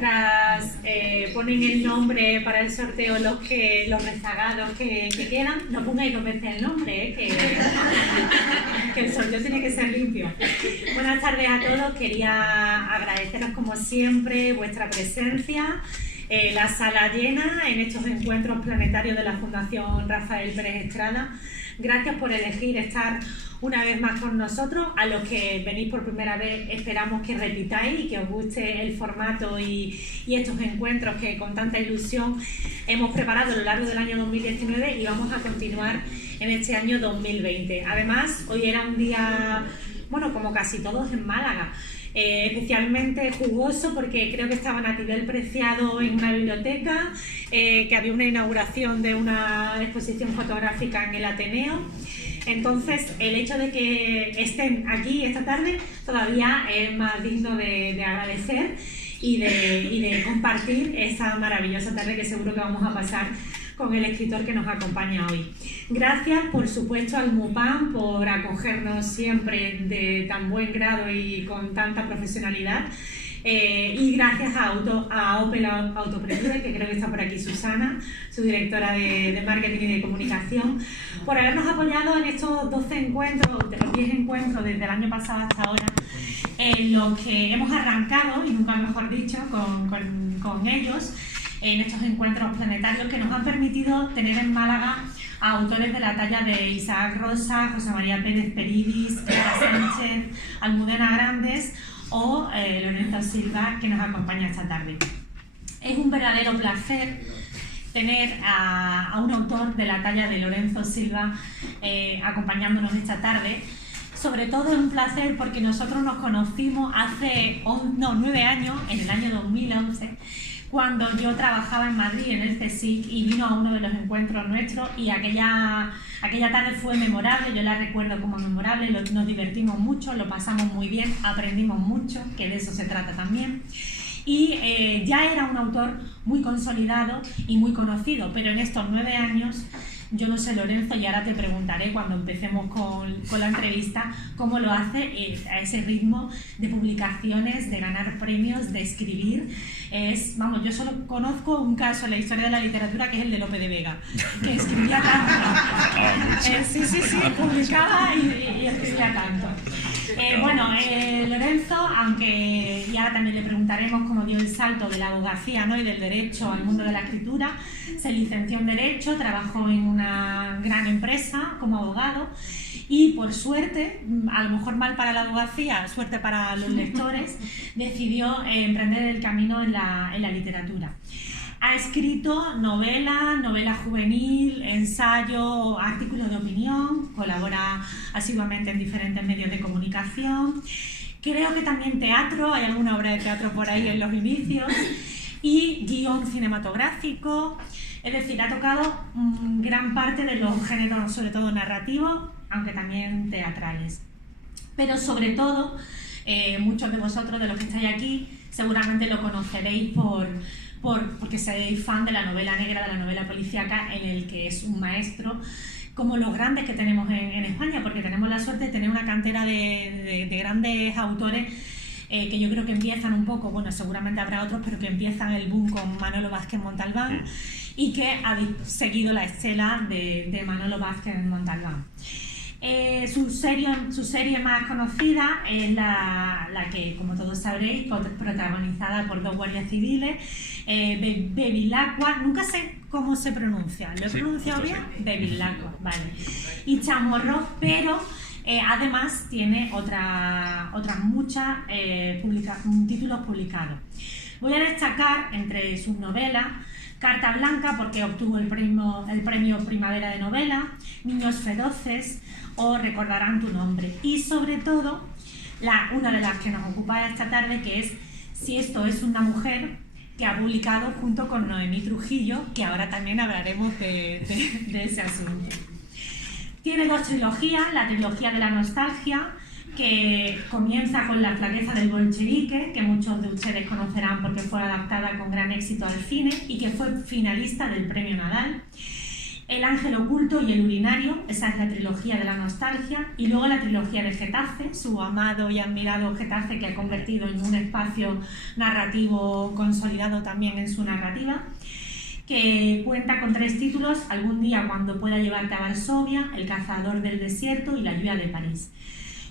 mientras ponen el nombre para el sorteo los rezagados que quedan, no pongáis 2 veces el nombre, que el sorteo tiene que ser limpio. Buenas tardes a todos, quería agradeceros como siempre vuestra presencia, la sala llena en estos encuentros planetarios de la Fundación Rafael Pérez Estrada. Gracias por elegir estar una vez más con nosotros. A los que venís por primera vez, esperamos que repitáis y que os guste el formato y estos encuentros que con tanta ilusión hemos preparado a lo largo del año 2019 y vamos a continuar en este año 2020. Además, hoy era un día, bueno, como casi todos en Málaga, especialmente jugoso porque creo que estaba Natibel Preciado en una biblioteca, que había una inauguración de una exposición fotográfica en el Ateneo. Entonces, el hecho de que estén aquí esta tarde todavía es más digno de agradecer y de compartir esa maravillosa tarde que seguro que vamos a pasar con el escritor que nos acompaña hoy. Gracias, por supuesto, al MUPAM por acogernos siempre de tan buen grado y con tanta profesionalidad. Y gracias a Opel Autopreneur, que creo que está por aquí Susana, su directora de marketing y de comunicación, por habernos apoyado en estos 12 encuentros, de los 10 encuentros desde el año pasado hasta ahora, en los que hemos arrancado, y nunca mejor dicho, con ellos, en estos encuentros planetarios que nos han permitido tener en Málaga a autores de la talla de Isaac Rosa, José María Pérez Peridis, Clara Sánchez, Almudena Grandes o Lorenzo Silva, que nos acompaña esta tarde. Es un verdadero placer tener a un autor de la talla de Lorenzo Silva acompañándonos esta tarde. Sobre todo es un placer porque nosotros nos conocimos hace 9 años, en el año 2011, cuando yo trabajaba en Madrid en el CSIC y vino a uno de los encuentros nuestros y aquella tarde fue memorable, yo la recuerdo como memorable, nos divertimos mucho, lo pasamos muy bien, aprendimos mucho, que de eso se trata también. Y ya era un autor muy consolidado y muy conocido, pero en estos 9 años, yo no sé, Lorenzo, y ahora te preguntaré cuando empecemos con la entrevista, cómo lo hace a ese ritmo de publicaciones, de ganar premios, de escribir. Vamos, yo solo conozco un caso en la historia de la literatura que es el de Lope de Vega, que escribía tanto. Sí, publicaba y escribía tanto. Lorenzo, aunque ya también le preguntaremos cómo dio el salto de la abogacía, ¿no?, y del derecho al mundo de la escritura, se licenció en Derecho, trabajó en una gran empresa como abogado y, por suerte, a lo mejor mal para la abogacía, suerte para los lectores, decidió emprender el camino en la literatura. Ha escrito novela juvenil, ensayo, artículos de opinión, colabora asiduamente en diferentes medios de comunicación. Creo que también teatro, hay alguna obra de teatro por ahí en los inicios, y guión cinematográfico. Es decir, ha tocado gran parte de los géneros, sobre todo narrativos, aunque también teatrales. Pero sobre todo, muchos de vosotros, de los que estáis aquí, seguramente lo conoceréis porque seréis fan de la novela negra, de la novela policíaca, en el que es un maestro, como los grandes que tenemos en España, porque tenemos la suerte de tener una cantera de grandes autores que yo creo que empiezan un poco, bueno, seguramente habrá otros, pero que empiezan el boom con Manolo Vázquez Montalbán y que habéis seguido la estela de Manolo Vázquez Montalbán. Su serie más conocida es la que, como todos sabréis, protagonizada por 2 guardias civiles, Bevilacqua, nunca sé cómo se pronuncia, ¿lo he pronunciado bien? Bevilacqua, vale. Y Chamorro, pero además tiene otras muchas títulos publicados. Voy a destacar entre sus novelas Carta Blanca, porque obtuvo el premio Primavera de Novela, Niños Feroces o Recordarán tu nombre. Y sobre todo, una de las que nos ocupa esta tarde, que es Si esto es una mujer, que ha publicado junto con Noemí Trujillo, que ahora también hablaremos de ese asunto. Tiene 2 trilogías, la trilogía de la nostalgia, que comienza con La flaqueza del bolchevique, que muchos de ustedes conocerán porque fue adaptada con gran éxito al cine y que fue finalista del Premio Nadal. El ángel oculto y el urinario, esa es la trilogía de la nostalgia, y luego la trilogía de Getafe, su amado y admirado Getafe, que ha convertido en un espacio narrativo consolidado también en su narrativa, que cuenta con 3 títulos: Algún día cuando pueda llevarte a Varsovia, El cazador del desierto y La lluvia de París.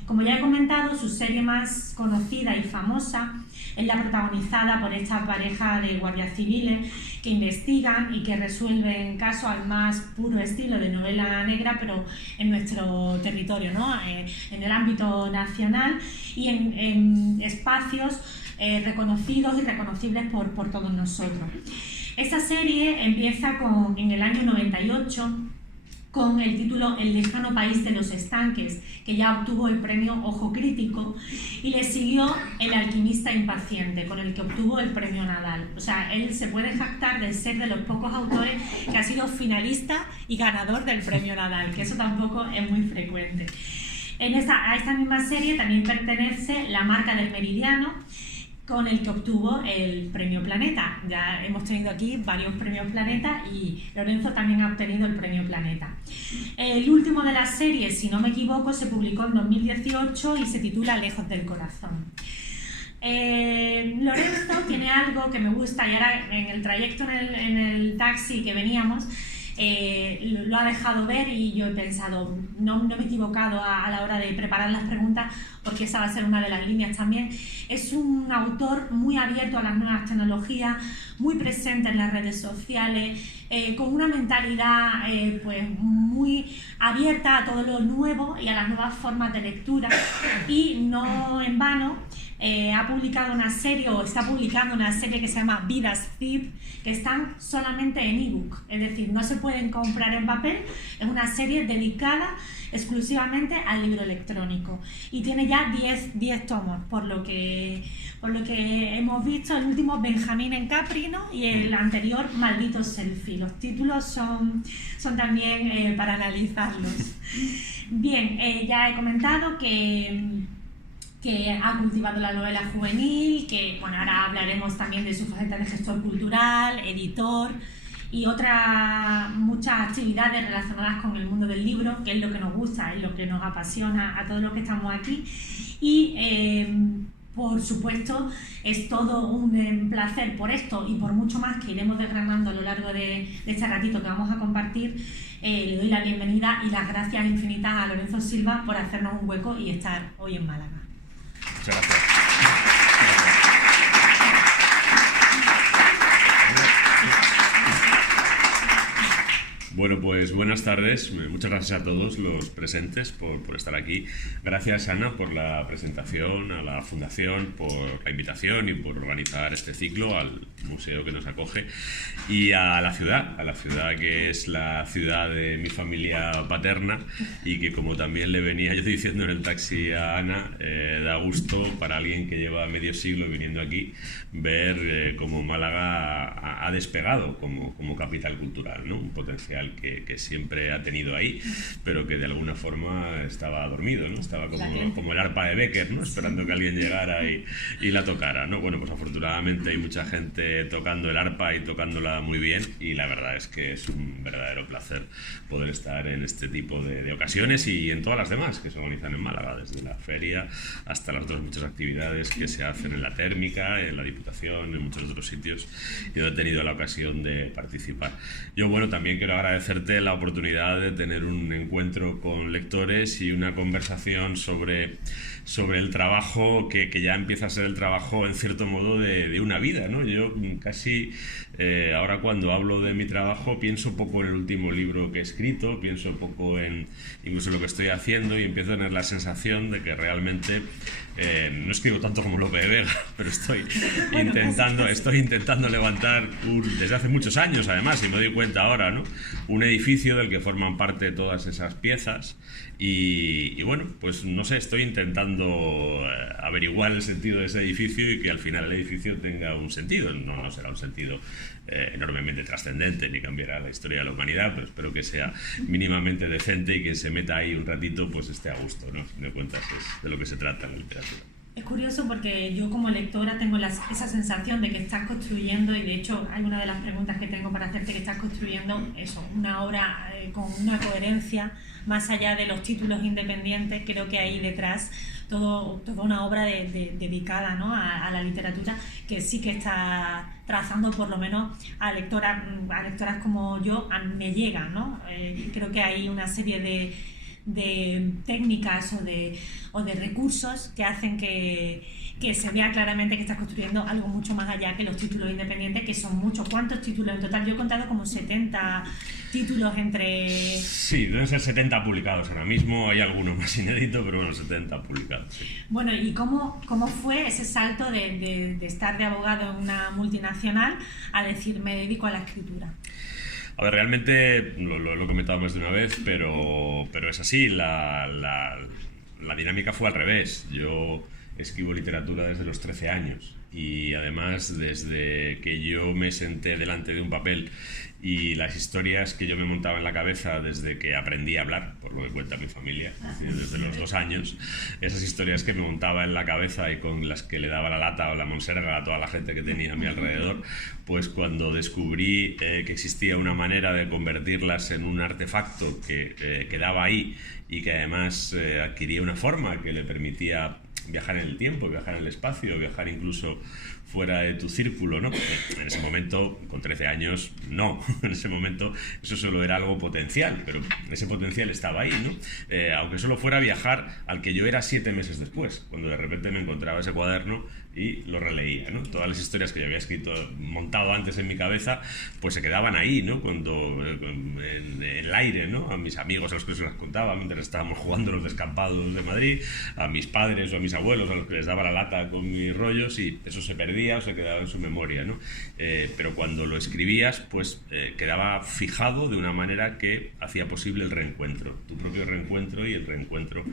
Como ya he comentado, su serie más conocida y famosa es la protagonizada por esta pareja de guardias civiles que investigan y que resuelven casos al más puro estilo de novela negra, pero en nuestro territorio, ¿no? En el ámbito nacional y en espacios reconocidos y reconocibles por todos nosotros. Esta serie empieza en el año 98 con el título El lejano país de los estanques, que ya obtuvo el premio Ojo Crítico, y le siguió El alquimista impaciente, con el que obtuvo el premio Nadal. O sea, él se puede jactar de ser de los pocos autores que ha sido finalista y ganador del premio Nadal, que eso tampoco es muy frecuente. A esta misma serie también pertenece La marca del meridiano, con el que obtuvo el premio Planeta. Ya hemos tenido aquí varios premios Planeta y Lorenzo también ha obtenido el premio Planeta. El último de las series, si no me equivoco, se publicó en 2018 y se titula Lejos del corazón. Lorenzo tiene algo que me gusta, y ahora en el trayecto en el taxi que veníamos, lo ha dejado ver, y yo he pensado, no me he equivocado a la hora de preparar las preguntas, porque esa va a ser una de las líneas también. Es un autor muy abierto a las nuevas tecnologías, muy presente en las redes sociales, con una mentalidad pues muy abierta a todo lo nuevo y a las nuevas formas de lectura, y no en vano ha publicado una serie, o está publicando una serie que se llama Vidas Zip, que están solamente en ebook, es decir, no se pueden comprar en papel. Es una serie dedicada exclusivamente al libro electrónico y tiene ya 10 tomos, por lo que hemos visto. El último, Benjamín en Capri, ¿no? Y el anterior, Maldito Selfie. Los títulos son también para analizarlos. Bien, ya he comentado que ha cultivado la novela juvenil, que bueno, ahora hablaremos también de su faceta de gestor cultural, editor y muchas actividades relacionadas con el mundo del libro, que es lo que nos gusta, es lo que nos apasiona a todos los que estamos aquí. Y por supuesto, es todo un placer por esto y por mucho más que iremos desgranando a lo largo de este ratito que vamos a compartir. Le doy la bienvenida y las gracias infinitas a Lorenzo Silva por hacernos un hueco y estar hoy en Málaga. Muchas gracias. Bueno, pues buenas tardes. Muchas gracias a todos los presentes por estar aquí. Gracias, Ana, por la presentación, a la Fundación por la invitación y por organizar este ciclo, al museo que nos acoge y a la ciudad que es la ciudad de mi familia paterna y que, como también le venía yo diciendo en el taxi a Ana, da gusto para alguien que lleva medio siglo viniendo aquí ver cómo Málaga ha despegado como capital cultural, ¿no? Un potencial que siempre ha tenido ahí, pero que de alguna forma estaba dormido, ¿no? Estaba como el arpa de Becker, ¿no? Esperando que alguien llegara y la tocara, ¿no? Bueno, pues afortunadamente hay mucha gente tocando el arpa y tocándola muy bien, y la verdad es que es un verdadero placer poder estar en este tipo de ocasiones y en todas las demás que se organizan en Málaga, desde la feria hasta las otras muchas actividades que se hacen en la térmica, en la Diputación, en muchos otros sitios, y donde he tenido la ocasión de participar. Yo, bueno, también quiero agradecerte la oportunidad de tener un encuentro con lectores y una conversación sobre el trabajo que ya empieza a ser el trabajo, en cierto modo, de una vida, ¿no? Yo casi ahora, cuando hablo de mi trabajo, pienso poco en el último libro que he escrito, pienso poco en incluso lo que estoy haciendo, y empiezo a tener la sensación de que realmente no escribo tanto como Lope de Vega, pero estoy intentando levantar desde hace muchos años, además, y me doy cuenta ahora, ¿no? Un edificio del que forman parte todas esas piezas. Y bueno, pues no sé, estoy intentando averiguar el sentido de ese edificio y que al final el edificio tenga un sentido. No será un sentido enormemente trascendente ni cambiará la historia de la humanidad, pero espero que sea mínimamente decente y que se meta ahí un ratito pues esté a gusto, ¿no? A fin de cuentas es de lo que se trata en la literatura. Es curioso porque yo como lectora tengo esa sensación de que estás construyendo, y de hecho hay una de las preguntas que tengo para hacerte, que estás construyendo eso, una obra con una coherencia más allá de los títulos independientes. Creo que hay detrás toda una obra dedicada, ¿no?, a la literatura, que sí que está trazando, por lo menos a lectoras como yo, me llega, ¿no? Creo que hay una serie de técnicas o de recursos que hacen que se vea claramente que estás construyendo algo mucho más allá que los títulos independientes, que son muchos. ¿Cuántos títulos en total? Yo he contado como 70 títulos entre... Sí, deben ser 70 publicados ahora mismo, hay algunos más inéditos, pero bueno, 70 publicados. Sí. Bueno, ¿y cómo fue ese salto de estar de abogado en una multinacional a decir, me dedico a la escritura? A ver, realmente lo he comentado más de una vez, pero es así, la dinámica fue al revés. Yo escribo literatura desde los 13 años y además desde que yo me senté delante de un papel y las historias que yo me montaba en la cabeza desde que aprendí a hablar, por lo que cuenta mi familia, desde los 2 años, esas historias que me montaba en la cabeza y con las que le daba la lata o la monserga a toda la gente que tenía a mi alrededor, pues cuando descubrí que existía una manera de convertirlas en un artefacto que quedaba ahí y que además adquiría una forma que le permitía viajar en el tiempo, viajar en el espacio, viajar incluso fuera de tu círculo, ¿no? En ese momento, con 13 años, no. En ese momento eso solo era algo potencial, pero ese potencial estaba ahí, ¿no? Aunque solo fuera viajar al que yo era 7 meses después, cuando de repente me encontraba ese cuaderno y lo releía, ¿no? Todas las historias que yo había escrito, montado antes en mi cabeza, pues se quedaban ahí, ¿no? Cuando en el aire, ¿no? A mis amigos a los que se las contaba mientras estábamos jugando los descampados de Madrid, a mis padres o a mis abuelos a los que les daba la lata con mis rollos, y eso se perdía o se quedaba en su memoria, ¿no? Pero cuando lo escribías, pues quedaba fijado de una manera que hacía posible el reencuentro, tu propio reencuentro y el reencuentro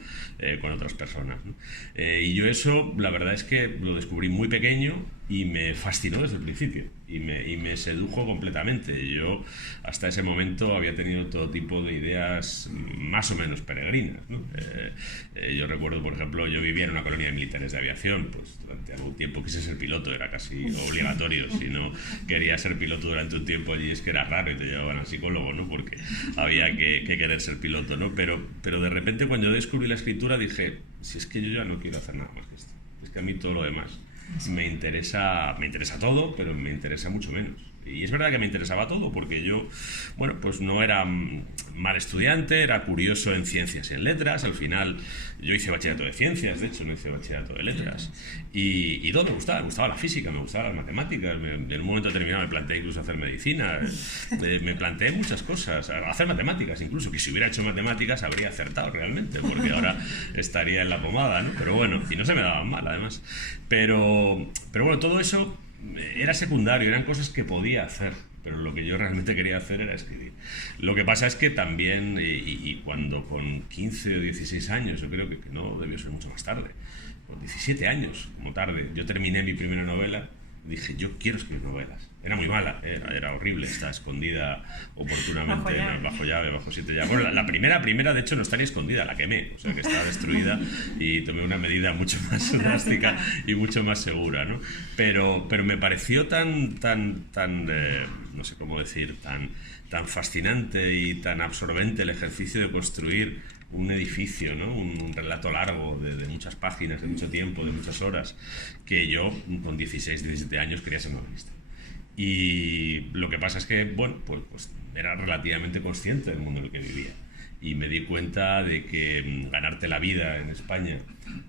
con otras personas, ¿no? Y yo eso, la verdad es que lo descubrí muy pequeño y me fascinó desde el principio y me sedujo completamente. Yo hasta ese momento había tenido todo tipo de ideas más o menos peregrinas, ¿no? Yo recuerdo, por ejemplo, yo vivía en una colonia de militares de aviación, pues durante algún tiempo quise ser piloto, era casi obligatorio. Si no querías ser piloto durante un tiempo allí es que era raro y te llevaban al psicólogo, ¿no? Porque había que querer ser piloto, ¿no? Pero de repente cuando yo descubrí la escritura dije, si es que yo ya no quiero hacer nada más que esto, es que a mí todo lo demás me interesa todo, pero me interesa mucho menos. Y es verdad que me interesaba todo, porque yo, bueno, pues no era mal estudiante, era curioso en ciencias y en letras. Al final yo hice bachillerato de ciencias, de hecho no hice bachillerato de letras, y todo me gustaba la física, me gustaban las matemáticas. En un momento determinado me planteé incluso hacer medicina, me planteé muchas cosas, hacer matemáticas incluso, que si hubiera hecho matemáticas habría acertado realmente, porque ahora estaría en la pomada, ¿no? Pero bueno, y no se me daban mal además. Pero bueno, todo eso era secundario, eran cosas que podía hacer, pero lo que yo realmente quería hacer era escribir. Lo que pasa es que también, y cuando con 15 o 16 años, yo creo que no debió ser mucho más tarde, con 17 años como tarde, yo terminé mi primera novela, dije, yo quiero escribir novelas. Era muy mala, era horrible, está escondida oportunamente bajo llave, bajo 7 llaves. Bueno, la primera de hecho no está ni escondida, la quemé, o sea que está destruida y tomé una medida mucho más drástica y mucho más segura, ¿no? Pero me pareció tan no sé cómo decir, tan fascinante y tan absorbente el ejercicio de construir un edificio, ¿no? Un relato largo de muchas páginas, de mucho tiempo, de muchas horas, que yo con 16, 17 años quería ser novelista. Y lo que pasa es que, bueno, pues era relativamente consciente del mundo en el que vivía. Y me di cuenta de que ganarte la vida en España,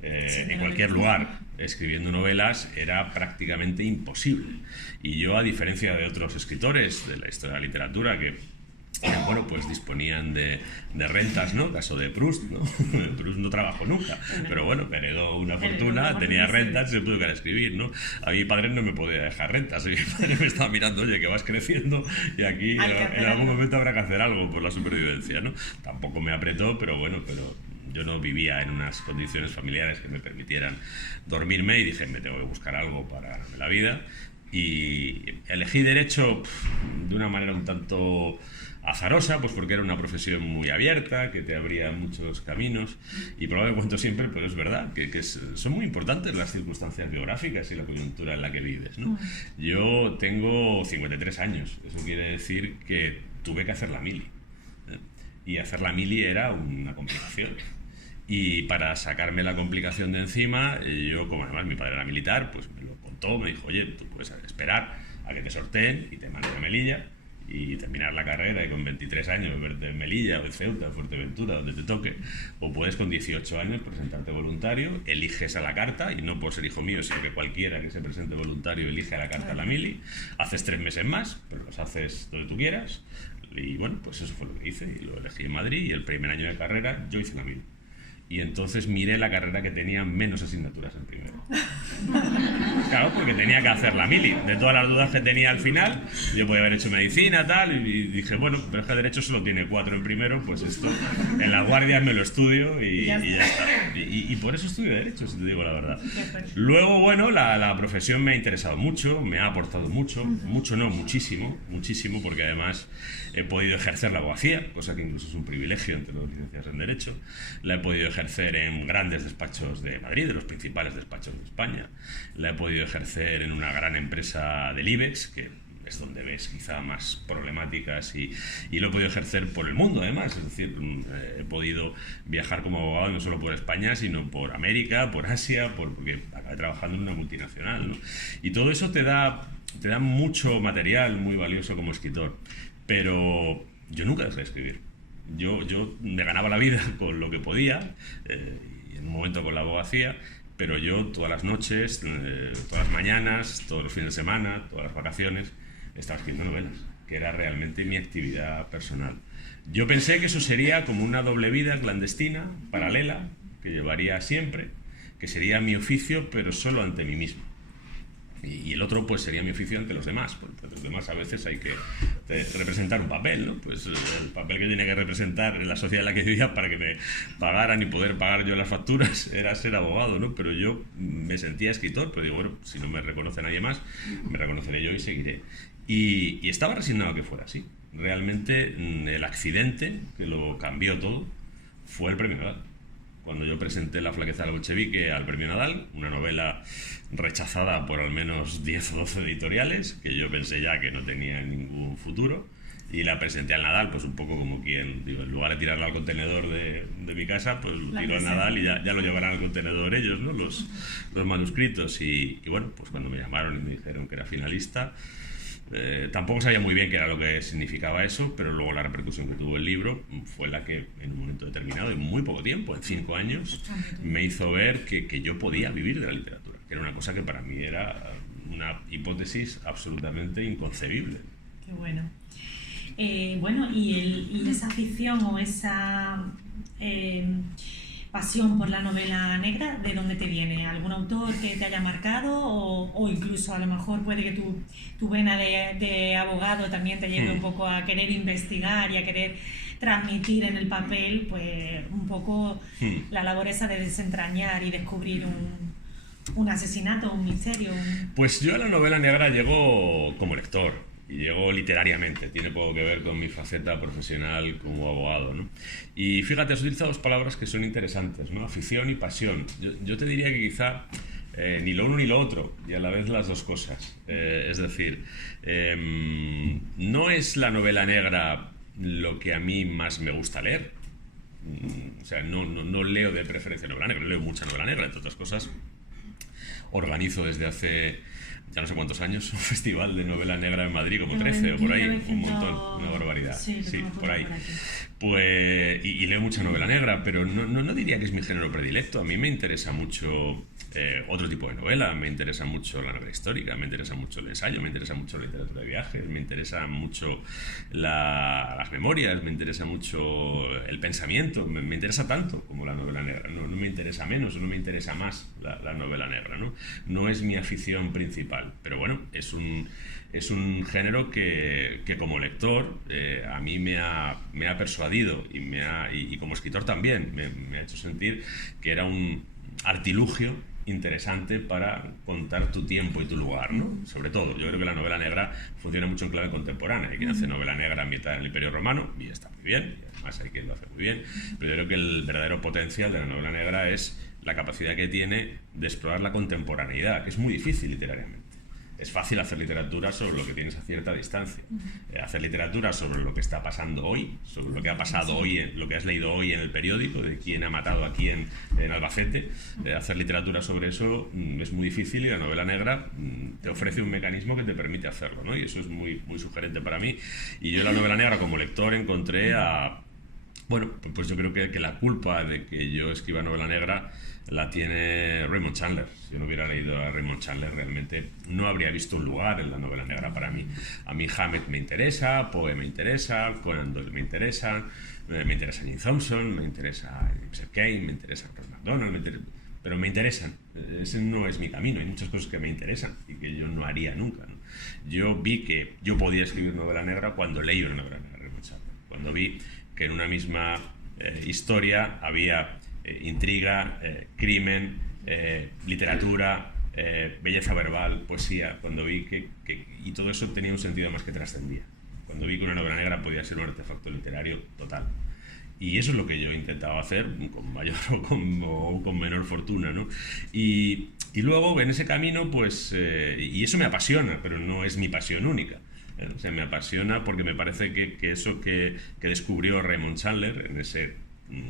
en cualquier lugar, escribiendo novelas, era prácticamente imposible. Y yo, a diferencia de otros escritores de la historia de la literatura, que bueno, pues disponían de rentas, ¿no? Caso de Proust, ¿no? Proust no trabajó nunca, pero bueno, heredó una fortuna, tenía rentas y se pudo quedar a escribir, ¿no? A mi padre no me podía dejar rentas, mi padre me estaba mirando, oye, que vas creciendo y aquí en algún momento habrá que hacer algo por la supervivencia, ¿no? Tampoco me apretó, pero bueno, yo no vivía en unas condiciones familiares que me permitieran dormirme y dije, me tengo que buscar algo para la vida. Y elegí derecho de una manera un tanto azarosa, pues porque era una profesión muy abierta, que te abría muchos caminos, y por lo que cuento siempre, pero es verdad, son muy importantes las circunstancias biográficas y la coyuntura en la que vives, ¿no? Yo tengo 53 años, eso quiere decir que tuve que hacer la mili, ¿eh? Y hacer la mili era una complicación. Y para sacarme la complicación de encima, yo, como además mi padre era militar, pues me lo contó, me dijo, oye, tú puedes esperar a que te sorteen y te manden a Melilla y terminar la carrera y con 23 años verte en Melilla o en Ceuta, Fuerteventura, donde te toque, o puedes con 18 años presentarte voluntario, eliges a la carta, y no por ser hijo mío, sino que cualquiera que se presente voluntario elige a la carta a la mili, haces 3 meses más, pero los haces donde tú quieras, y bueno, pues eso fue lo que hice, y lo elegí en Madrid, y el primer año de carrera yo hice la mili. Y entonces miré la carrera que tenía menos asignaturas en primero. Claro, porque tenía que hacer la mili. De todas las dudas que tenía al final, yo podía haber hecho medicina, tal, y dije, bueno, pero es que Derecho solo tiene 4 en primero, pues esto, en las guardias me lo estudio y ya está. Y por eso estudio Derecho, si te digo la verdad. Luego, bueno, la profesión me ha interesado mucho, me ha aportado mucho, mucho no, muchísimo, muchísimo, porque además he podido ejercer la abogacía, cosa que incluso es un privilegio entre los licenciados en Derecho. La he podido ejercer en grandes despachos de Madrid, de los principales despachos de España. La he podido ejercer en una gran empresa del IBEX, que es donde ves quizá más problemáticas, y lo he podido ejercer por el mundo además, es decir, he podido viajar como abogado no solo por España, sino por América, por Asia, porque acabé trabajando en una multinacional, ¿no? Y todo eso te da mucho material muy valioso como escritor, pero yo nunca dejé de escribir. Yo me ganaba la vida con lo que podía, y en un momento con la abogacía, pero yo todas las noches, todas las mañanas, todos los fines de semana, todas las vacaciones, estaba escribiendo novelas, que era realmente mi actividad personal. Yo pensé que eso sería como una doble vida clandestina, paralela, que llevaría siempre, que sería mi oficio, pero solo ante mí mismo. Y el otro pues sería mi oficio ante los demás, porque los demás a veces hay que representar un papel, ¿no? Pues el papel que tenía que representar en la sociedad en la que vivía para que me pagaran y poder pagar yo las facturas era ser abogado, ¿no? Pero yo me sentía escritor, pero digo, bueno, si no me reconoce nadie más, me reconoceré yo y seguiré. Y estaba resignado a que fuera así. Realmente el accidente que lo cambió todo fue el premio Nadal. Cuando yo presenté La flaqueza del bolchevique al premio Nadal, una novela rechazada por al menos 10 o 12 editoriales, que yo pensé ya que no tenía ningún futuro, y la presenté al Nadal, pues un poco como quien, digo, en lugar de tirarla al contenedor de mi casa, pues lo tiro al Nadal y ya lo llevarán al contenedor ellos, ¿no? Los manuscritos. Y bueno, pues cuando me llamaron y me dijeron que era finalista, tampoco sabía muy bien qué era lo que significaba eso, pero luego la repercusión que tuvo el libro fue la que en un momento determinado, en muy poco tiempo, en 5 años, me hizo ver que yo podía vivir de la literatura, que era una cosa que para mí era una hipótesis absolutamente inconcebible. Qué bueno. Bueno, y esa afición o esa pasión por la novela negra, ¿de dónde te viene? ¿Algún autor que te haya marcado? O incluso a lo mejor puede que tu vena de abogado también te lleve un poco a querer investigar y a querer transmitir en el papel, pues un poco la labor esa de desentrañar y descubrir un asesinato, un misterio. Pues yo a la novela negra llego como lector. Y llego literariamente, tiene poco que ver con mi faceta profesional como abogado, ¿no? Y fíjate, has utilizado 2 palabras que son interesantes, ¿no? Afición y pasión. Yo te diría que quizá ni lo uno ni lo otro, y a la vez las 2 cosas. Es decir, no es la novela negra lo que a mí más me gusta leer. O sea, no leo de preferencia novela negra, leo mucha novela negra, entre otras cosas. Organizo desde hace ya no sé cuántos años un festival de novela negra en Madrid, como 13 o por ahí, un montón, una barbaridad. Sí, por ahí. Pues, y leo mucha novela negra, pero no diría que es mi género predilecto. A mí me interesa mucho otro tipo de novela, me interesa mucho la novela histórica, me interesa mucho el ensayo, me interesa mucho la literatura de viajes, me interesa mucho las memorias, me interesa mucho el pensamiento, me interesa tanto como la novela negra, no me interesa menos o no me interesa más la novela negra, ¿no? No es mi afición principal, pero bueno, es un género que como lector a mí me ha persuadido y como escritor también me ha hecho sentir que era un artilugio interesante para contar tu tiempo y tu lugar, ¿no? Sobre todo, yo creo que la novela negra funciona mucho en clave contemporánea. Hay quien hace novela negra ambientada en el Imperio Romano, y está muy bien, y además hay quien lo hace muy bien, pero yo creo que el verdadero potencial de la novela negra es la capacidad que tiene de explorar la contemporaneidad, que es muy difícil literariamente. Es fácil hacer literatura sobre lo que tienes a cierta distancia. Hacer literatura sobre lo que está pasando hoy, sobre lo que ha pasado hoy, lo que has leído hoy en el periódico, de quién ha matado a quién en Albacete. Hacer literatura sobre eso es muy difícil, y la novela negra te ofrece un mecanismo que te permite hacerlo, ¿no? Y eso es muy, muy sugerente para mí. Y yo en la novela negra, como lector, encontré a... Bueno, pues yo creo que la culpa de que yo escriba novela negra la tiene Raymond Chandler. Si yo no hubiera leído a Raymond Chandler, realmente no habría visto un lugar en la novela negra para mí. A mí Hammett me interesa, Poe me interesa, Conan Doyle me interesa Jane Thompson, me interesa Sir Kane, me interesa Ross MacDonald, pero me interesan. Ese no es mi camino. Hay muchas cosas que me interesan y que yo no haría nunca, ¿no? Yo vi que yo podía escribir novela negra cuando leí una novela negra de Raymond Chandler. Cuando vi que en una misma historia había intriga, crimen, literatura, belleza verbal, poesía, cuando vi y todo eso tenía un sentido más que trascendía. Cuando vi que una novela negra podía ser un artefacto literario total. Y eso es lo que yo he intentado hacer, con mayor o con menor fortuna, ¿no? Y luego, en ese camino, pues... y eso me apasiona, pero no es mi pasión única. O sea, me apasiona porque me parece que eso que descubrió Raymond Chandler en ese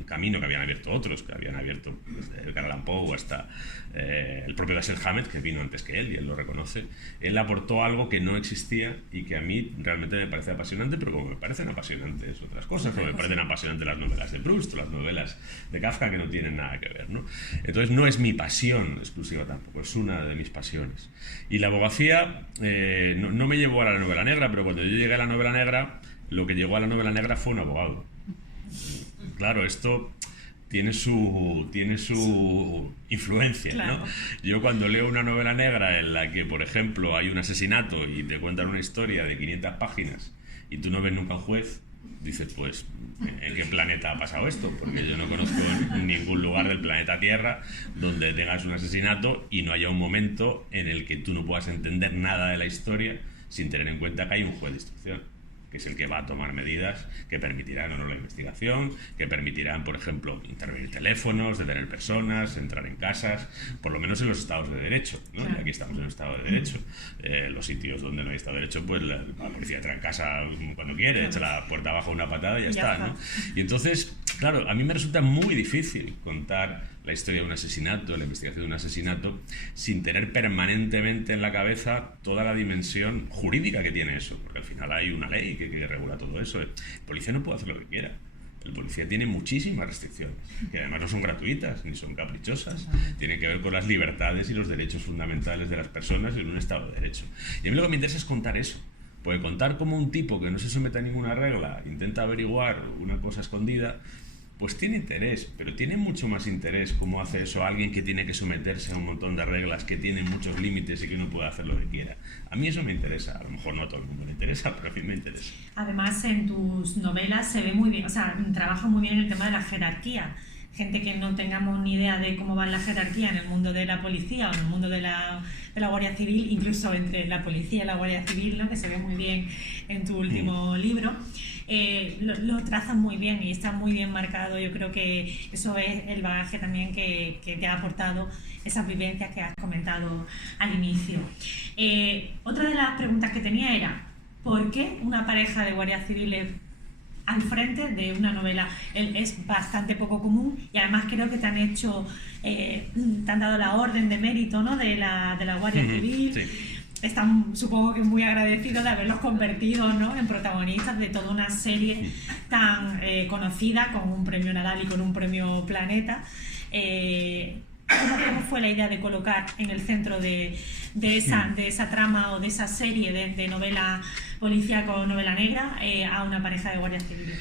camino que habían abierto otros, que habían abierto desde Edgar Allan Poe hasta el propio Dashiell Hammett, que vino antes que él, y él lo reconoce. Él aportó algo que no existía y que a mí realmente me parece apasionante, pero como me parecen apasionantes otras cosas, como me parecen apasionantes las novelas de Proust o las novelas de Kafka, que no tienen nada que ver, ¿no? Entonces no es mi pasión exclusiva tampoco, es una de mis pasiones. Y la abogacía no me llevó a la novela negra, pero cuando yo llegué a la novela negra, lo que llegó a la novela negra fue un abogado. Claro, esto tiene su influencia, claro, ¿no? Yo cuando leo una novela negra en la que, por ejemplo, hay un asesinato y te cuentan una historia de 500 páginas y tú no ves nunca a un juez, dices, pues, ¿en qué planeta ha pasado esto? Porque yo no conozco ningún lugar del planeta Tierra donde tengas un asesinato y no haya un momento en el que tú no puedas entender nada de la historia sin tener en cuenta que hay un juez de instrucción, que es el que va a tomar medidas que permitirán o no la investigación, que permitirán, por ejemplo, intervenir teléfonos, detener personas, entrar en casas, por lo menos en los estados de derecho, ¿no? Claro. Y aquí estamos en un estado de derecho. Los sitios donde no hay estado de derecho, pues la policía entra en casa cuando quiere, echa la puerta abajo una patada y ya está, ¿no? Y entonces, claro, a mí me resulta muy difícil contar la historia de un asesinato, la investigación de un asesinato, sin tener permanentemente en la cabeza toda la dimensión jurídica que tiene eso, porque al final hay una ley que regula todo eso. El policía no puede hacer lo que quiera. El policía tiene muchísimas restricciones, que además no son gratuitas ni son caprichosas. Tienen que ver con las libertades y los derechos fundamentales de las personas en un Estado de Derecho. Y a mí lo que me interesa es contar eso. Porque contar cómo un tipo que no se somete a ninguna regla intenta averiguar una cosa escondida, pues tiene interés, pero tiene mucho más interés cómo hace eso alguien que tiene que someterse a un montón de reglas, que tiene muchos límites y que no puede hacer lo que quiera. A mí eso me interesa, a lo mejor no a todo el mundo le interesa, pero a mí me interesa. Además, en tus novelas se ve muy bien, o sea, trabaja muy bien el tema de la jerarquía. Gente que no tengamos ni idea de cómo va la jerarquía en el mundo de la policía o en el mundo de la Guardia Civil, incluso entre la policía y la Guardia Civil, ¿no? Que se ve muy bien en tu último libro. Lo trazan muy bien y está muy bien marcado. Yo creo que eso es el bagaje también que te ha aportado esas vivencias que has comentado al inicio. Otra de las preguntas que tenía era, ¿por qué una pareja de guardias civiles al frente de una novela? Es bastante poco común y además creo que te han hecho, te han dado la orden de mérito, ¿no? de la Guardia Civil. Sí. Están, supongo que muy agradecidos de haberlos convertido, ¿no? en protagonistas de toda una serie tan conocida, con un premio Nadal y con un premio Planeta. ¿Cómo fue la idea de colocar en el centro de esa trama o de esa serie de novela policíaca o novela negra a una pareja de guardias civiles?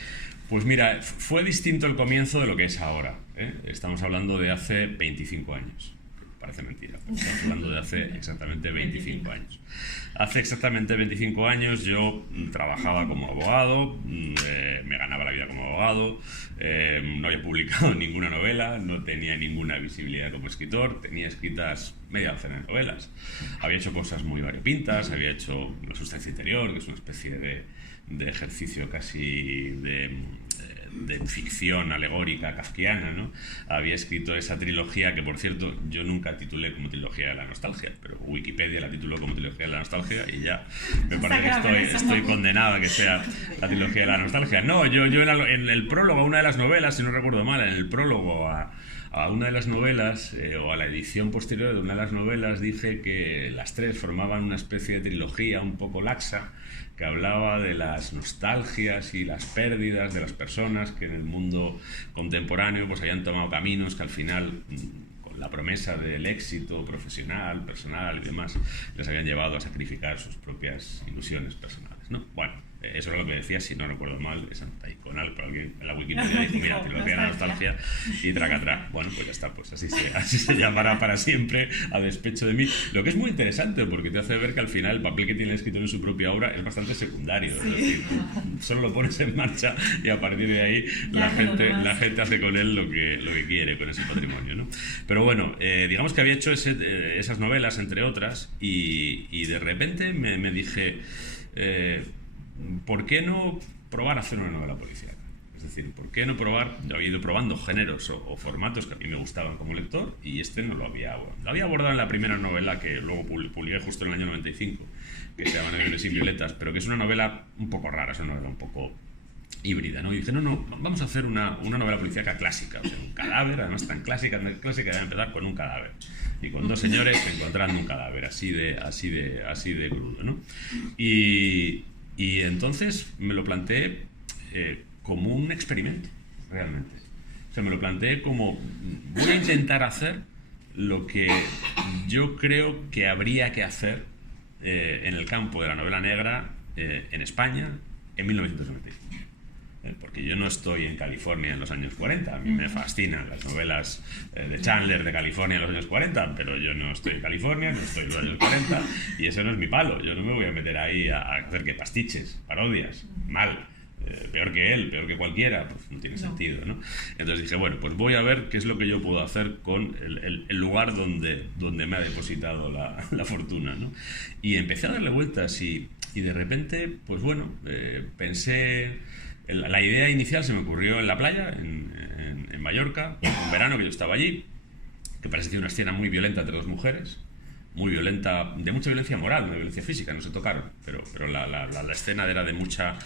Pues mira, fue distinto el comienzo de lo que es ahora, ¿eh? Estamos hablando de hace 25 años. Parece mentira, pero estamos hablando de hace exactamente 25 años. Hace exactamente 25 años yo trabajaba como abogado, me ganaba la vida como abogado, no había publicado ninguna novela, no tenía ninguna visibilidad como escritor, tenía escritas media docena de novelas. Había hecho cosas muy variopintas, había hecho La sustancia interior, que es una especie de ejercicio casi de ficción alegórica kafkiana, ¿no? Había escrito esa trilogía que, por cierto, yo nunca titulé como trilogía de la nostalgia, pero Wikipedia la tituló como trilogía de la nostalgia y ya me parece que estoy condenado a que sea la trilogía de la nostalgia. No, yo en el prólogo a una de las novelas, si no recuerdo mal, en el prólogo a una de las novelas, o a la edición posterior de una de las novelas, dije que las tres formaban una especie de trilogía un poco laxa, que hablaba de las nostalgias y las pérdidas de las personas que en el mundo contemporáneo pues habían tomado caminos que al final, con la promesa del éxito profesional, personal y demás, les habían llevado a sacrificar sus propias ilusiones personales, ¿no? Bueno, eso era lo que decía, si no recuerdo mal, esa nota iconal, pero alguien en la Wikipedia dijo, mira, trilogía de la nostalgia y tracatrá. Bueno, pues ya está, pues así se llamará para siempre, a despecho de mí. Lo que es muy interesante, porque te hace ver que al final el papel que tiene el escritor en su propia obra es bastante secundario. Sí. Es decir, solo lo pones en marcha y a partir de ahí la gente hace con él lo que quiere, con ese patrimonio, ¿no? Pero bueno, digamos que había hecho esas novelas, entre otras, y de repente me dije... ¿por qué no probar a hacer una novela policíaca? Es decir, ¿por qué no probar? Yo había ido probando géneros o formatos que a mí me gustaban como lector y no lo había abordado. Lo había abordado en la primera novela que luego publiqué justo en el año 95, que se llama Aviones sin violetas, pero que es una novela un poco rara, es una novela un poco híbrida, ¿no? Y dije, no, vamos a hacer una novela policíaca clásica, o sea, un cadáver, además tan clásica debe empezar con un cadáver. Y con dos señores encontrando un cadáver, así de crudo, ¿no? Y entonces me lo planteé como un experimento, realmente. O sea, me lo planteé como, voy a intentar hacer lo que yo creo que habría que hacer en el campo de la novela negra en España en 1995. Porque yo no estoy en California en los años 40, a mí me fascinan las novelas de Chandler de California en los años 40, pero yo no estoy en California, no estoy en los años 40 y ese no es mi palo, yo no me voy a meter ahí a hacer que pastiches, parodias, mal, peor que él, peor que cualquiera, pues no tiene sentido, ¿no? Entonces dije, bueno, pues voy a ver qué es lo que yo puedo hacer con el lugar donde me ha depositado la fortuna, ¿no? Y empecé a darle vueltas y de repente, pues bueno, pensé... La idea inicial se me ocurrió en la playa, en Mallorca, un verano que yo estaba allí, que parecía una escena muy violenta entre dos mujeres, muy violenta, de mucha violencia moral, no de violencia física, no se tocaron, pero la escena era de mucha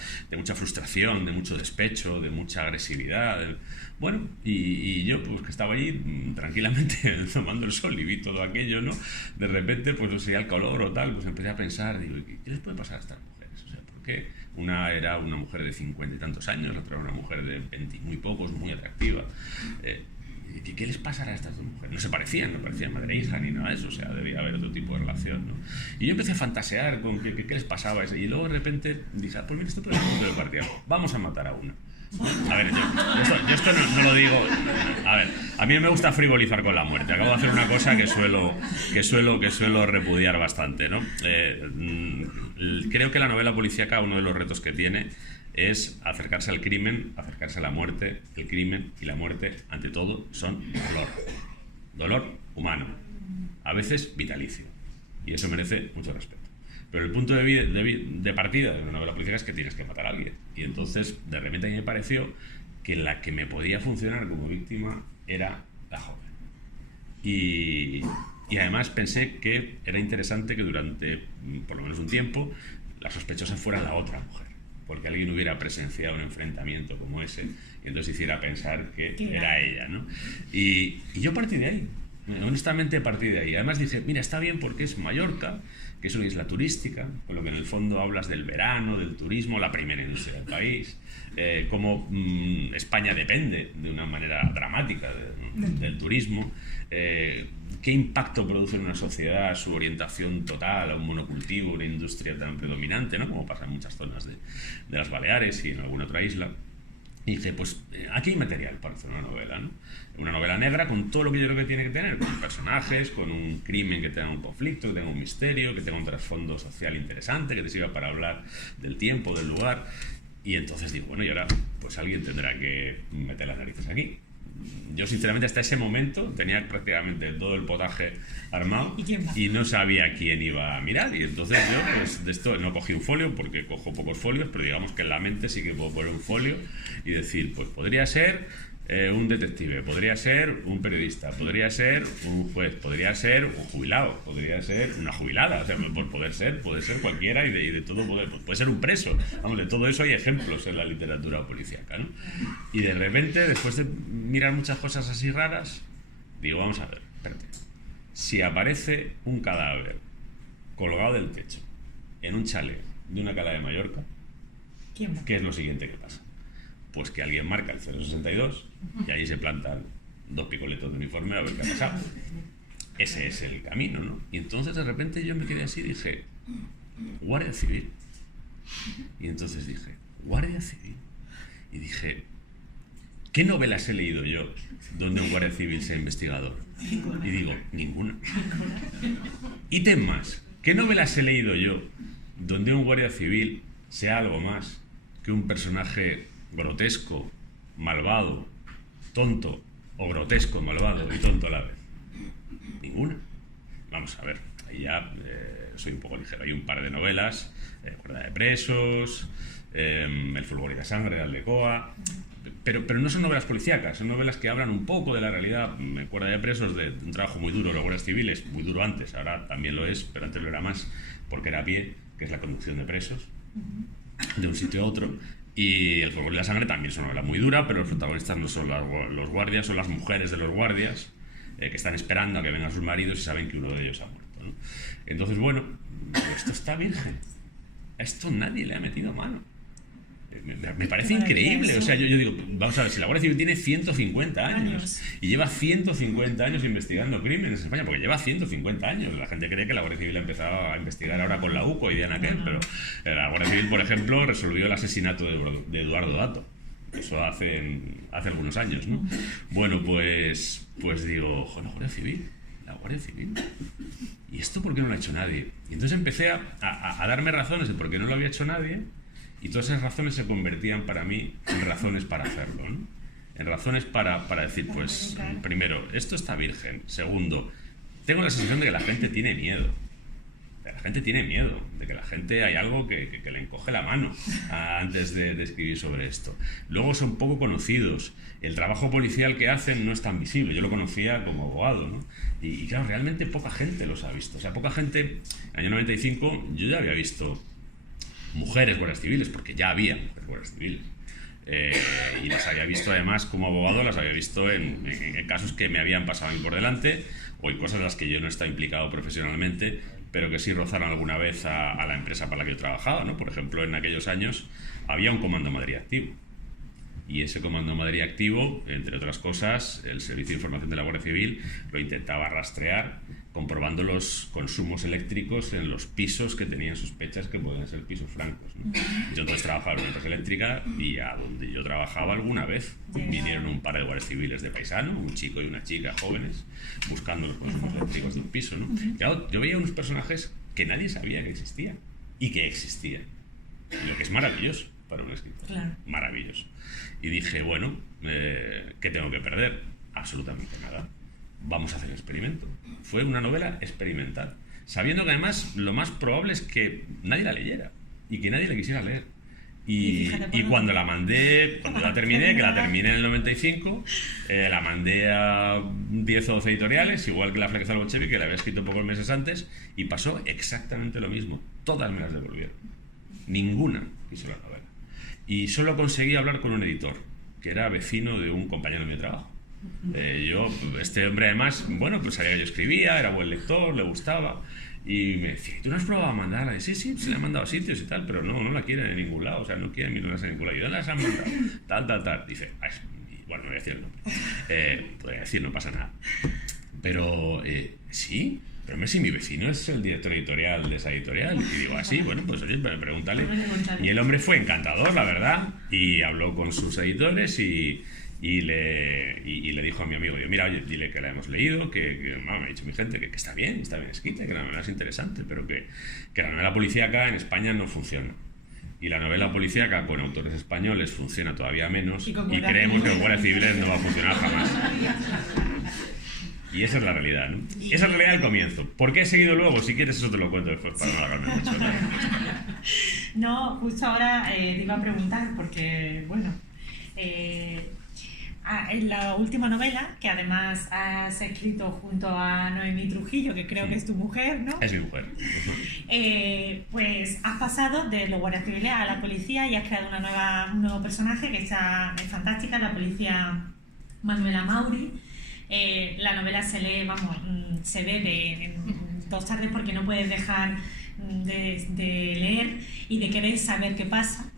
frustración, de mucho despecho, de mucha agresividad. Bueno, y yo, pues que estaba allí tranquilamente tomando el sol y vi todo aquello, ¿no? De repente, pues no sé, el color o tal, pues empecé a pensar, digo, ¿qué les puede pasar a estas mujeres? O sea, ¿por qué? Una era una mujer de 50 y tantos años, la otra era una mujer de 20 y muy pocos, muy atractiva. ¿Qué les pasará a estas dos mujeres? No se parecían, no parecían madre e hija ni nada de eso, o sea, debía haber otro tipo de relación, ¿no? Y yo empecé a fantasear con qué les pasaba, y luego de repente dije, pues mira, esto puede ser el punto de partida, vamos a matar a una. A ver, yo esto no lo digo. A ver, a mí me gusta frivolizar con la muerte. Acabo de hacer una cosa que suelo repudiar bastante, ¿no? Creo que la novela policíaca, uno de los retos que tiene es acercarse al crimen, acercarse a la muerte. El crimen y la muerte, ante todo, son dolor humano, a veces vitalicio, y eso merece mucho respeto. Pero el punto de partida de una novela policíaca es que tienes que matar a alguien. Y entonces, de repente, a mí me pareció que la que me podía funcionar como víctima era la joven. Y además pensé que era interesante que durante, por lo menos un tiempo, la sospechosa fuera la otra mujer. Porque alguien hubiera presenciado un enfrentamiento como ese y entonces hiciera pensar que era ella, ¿no? Y yo partí de ahí. Honestamente partí de ahí. Además dije, mira, está bien porque es Mallorca, que es una isla turística, con lo que en el fondo hablas del verano, del turismo, la primera industria del país, cómo España depende de una manera dramática del turismo, qué impacto produce en una sociedad su orientación total a un monocultivo, una industria tan predominante, ¿no? Como pasa en muchas zonas de las Baleares y en alguna otra isla. Y dije, pues aquí hay material para hacer una novela, ¿no? Una novela negra con todo lo que yo creo que tiene que tener, con personajes, con un crimen que tenga un conflicto, que tenga un misterio, que tenga un trasfondo social interesante, que te sirva para hablar del tiempo, del lugar. Y entonces digo, bueno, y ahora pues alguien tendrá que meter las narices aquí. Yo sinceramente hasta ese momento tenía prácticamente todo el potaje armado y no sabía quién iba a mirar, y entonces yo pues de esto no cogí un folio porque cojo pocos folios, pero digamos que en la mente sí que puedo poner un folio y decir, pues podría ser un detective, podría ser un periodista, podría ser un juez, podría ser un jubilado, podría ser una jubilada, o sea, por puede ser cualquiera y de todo puede ser un preso. Vamos, de todo eso hay ejemplos en la literatura policíaca, ¿no? Y de repente, después de mirar muchas cosas así raras, digo, vamos a ver, espérate. Si aparece un cadáver colgado del techo en un chalet de una cala de Mallorca, ¿qué es lo siguiente que pasa? Pues que alguien marca el 062 y ahí se plantan dos picoletos de uniforme a ver qué ha pasado. Ese es el camino, ¿no? Y entonces de repente yo me quedé así y dije, Guardia Civil. Y entonces dije, Guardia Civil. Y dije, ¿qué novelas he leído yo donde un guardia civil sea investigador? Y digo, ninguna. Ítem más, ¿qué novelas he leído yo donde un guardia civil sea algo más que un personaje grotesco, malvado, tonto, o grotesco, malvado y tonto a la vez? Ninguna. Vamos a ver, ahí ya soy un poco ligero. Hay un par de novelas, Guarda de Presos, El fulgor y la sangre de Aldecoa, pero no son novelas policíacas, son novelas que hablan un poco de la realidad. Guarda de Presos, de un trabajo muy duro, los guardias civiles, muy duro antes, ahora también lo es, pero antes lo era más, porque era a pie, que es la conducción de presos, de un sitio a otro. Y El fulgor y la sangre también es una novela muy dura, pero los protagonistas no son los guardias, son las mujeres de los guardias, que están esperando a que vengan sus maridos y saben que uno de ellos ha muerto, ¿no? Entonces, bueno, esto está virgen. A esto nadie le ha metido mano. Me parece increíble. O sea, yo digo, vamos a ver, si la Guardia Civil tiene 150 años y lleva 150 años investigando crímenes en España, porque lleva 150 años. La gente cree que la Guardia Civil ha empezado a investigar ahora con la UCO y Diana Kemp, pero la Guardia Civil, por ejemplo, resolvió el asesinato de Eduardo Dato. Eso hace algunos años, ¿no? Bueno, pues digo, joder, la Guardia Civil. ¿Y esto por qué no lo ha hecho nadie? Y entonces empecé a darme razones de por qué no lo había hecho nadie, y todas esas razones se convertían para mí en razones para hacerlo, ¿no? En razones para decir, pues, primero, esto está virgen. Segundo, tengo la sensación de que la gente tiene miedo. La gente tiene miedo, de que la gente hay algo que le encoge la mano antes de escribir sobre esto. Luego son poco conocidos. El trabajo policial que hacen no es tan visible. Yo lo conocía como abogado, ¿no? Y claro, realmente poca gente los ha visto. O sea, poca gente. En el año 95 yo ya había visto mujeres guardias civiles, porque ya había mujeres guardias civiles. Y las había visto además como abogado, las había visto en casos que me habían pasado a mí por delante, o en cosas en las que yo no he estado implicado profesionalmente, pero que sí rozaron alguna vez a la empresa para la que yo trabajaba, ¿no? Por ejemplo, en aquellos años había un Comando Madrid activo. Y ese Comando Madrid activo, entre otras cosas, el Servicio de Información de la Guardia Civil lo intentaba rastrear, comprobando los consumos eléctricos en los pisos que tenían sospechas que podían ser pisos francos, ¿no? Yo entonces trabajaba en una empresa eléctrica, y a donde yo trabajaba alguna vez vinieron un par de guardias civiles de paisano, un chico y una chica jóvenes, buscando los consumos eléctricos de un piso, ¿no? Claro, yo veía unos personajes que nadie sabía que existían y que existían, y lo que es maravilloso para un escritor. Claro. Maravilloso. Y dije, bueno, ¿qué tengo que perder? Absolutamente nada. Vamos a hacer el experimento. Fue una novela experimental, sabiendo que además lo más probable es que nadie la leyera y que nadie la quisiera leer. Y cuando la mandé, cuando la terminé, que la terminé en el 95, la mandé a 10 o 12 editoriales, igual que La Flaqueza del Bolchevique, que la había escrito pocos meses antes, y pasó exactamente lo mismo. Todas me las devolvieron. Ninguna quiso la novela. Y solo conseguí hablar con un editor, que era vecino de un compañero de mi trabajo. Este hombre además, bueno, pues sabía que yo escribía, era buen lector, le gustaba, y me decía, ¿tú no has probado a mandarla? Y sí, se le han mandado a sitios y tal, pero no la quieren en ningún lado, o sea, no quieren mirarlas en ningún lado. ¿Y dónde las han mandado? Tal. Dice, bueno, no voy a decir el nombre. Podría decir, no pasa nada. Pero, sí, pero si mi vecino es el director editorial de esa editorial. Y digo, así, bueno, pues oye, pregúntale. Y el hombre fue encantador, la verdad, y habló con sus editores y le dijo a mi amigo, mira, oye, dile que la hemos leído, que me ha dicho mi gente que está bien escrita, que la novela es interesante, pero que la novela policíaca en España no funciona. Y la novela policíaca con autores españoles funciona todavía menos y con creemos que con guardias civiles no va a funcionar jamás. Y esa es la realidad, ¿no? Esa es la realidad del comienzo. ¿Por qué he seguido luego? Si quieres eso te lo cuento después para no alargarme mucho. No, justo ahora te iba a preguntar porque, bueno, en la última novela, que además has escrito junto a Noemí Trujillo, que creo que es tu mujer, ¿no? Es mi mujer. Pues has pasado de los guardias civiles a la policía y has creado un nuevo personaje que es fantástica, la policía Manuela Mauri. La novela se lee, se ve en 2 tardes porque no puedes dejar de leer y de querer saber qué pasa.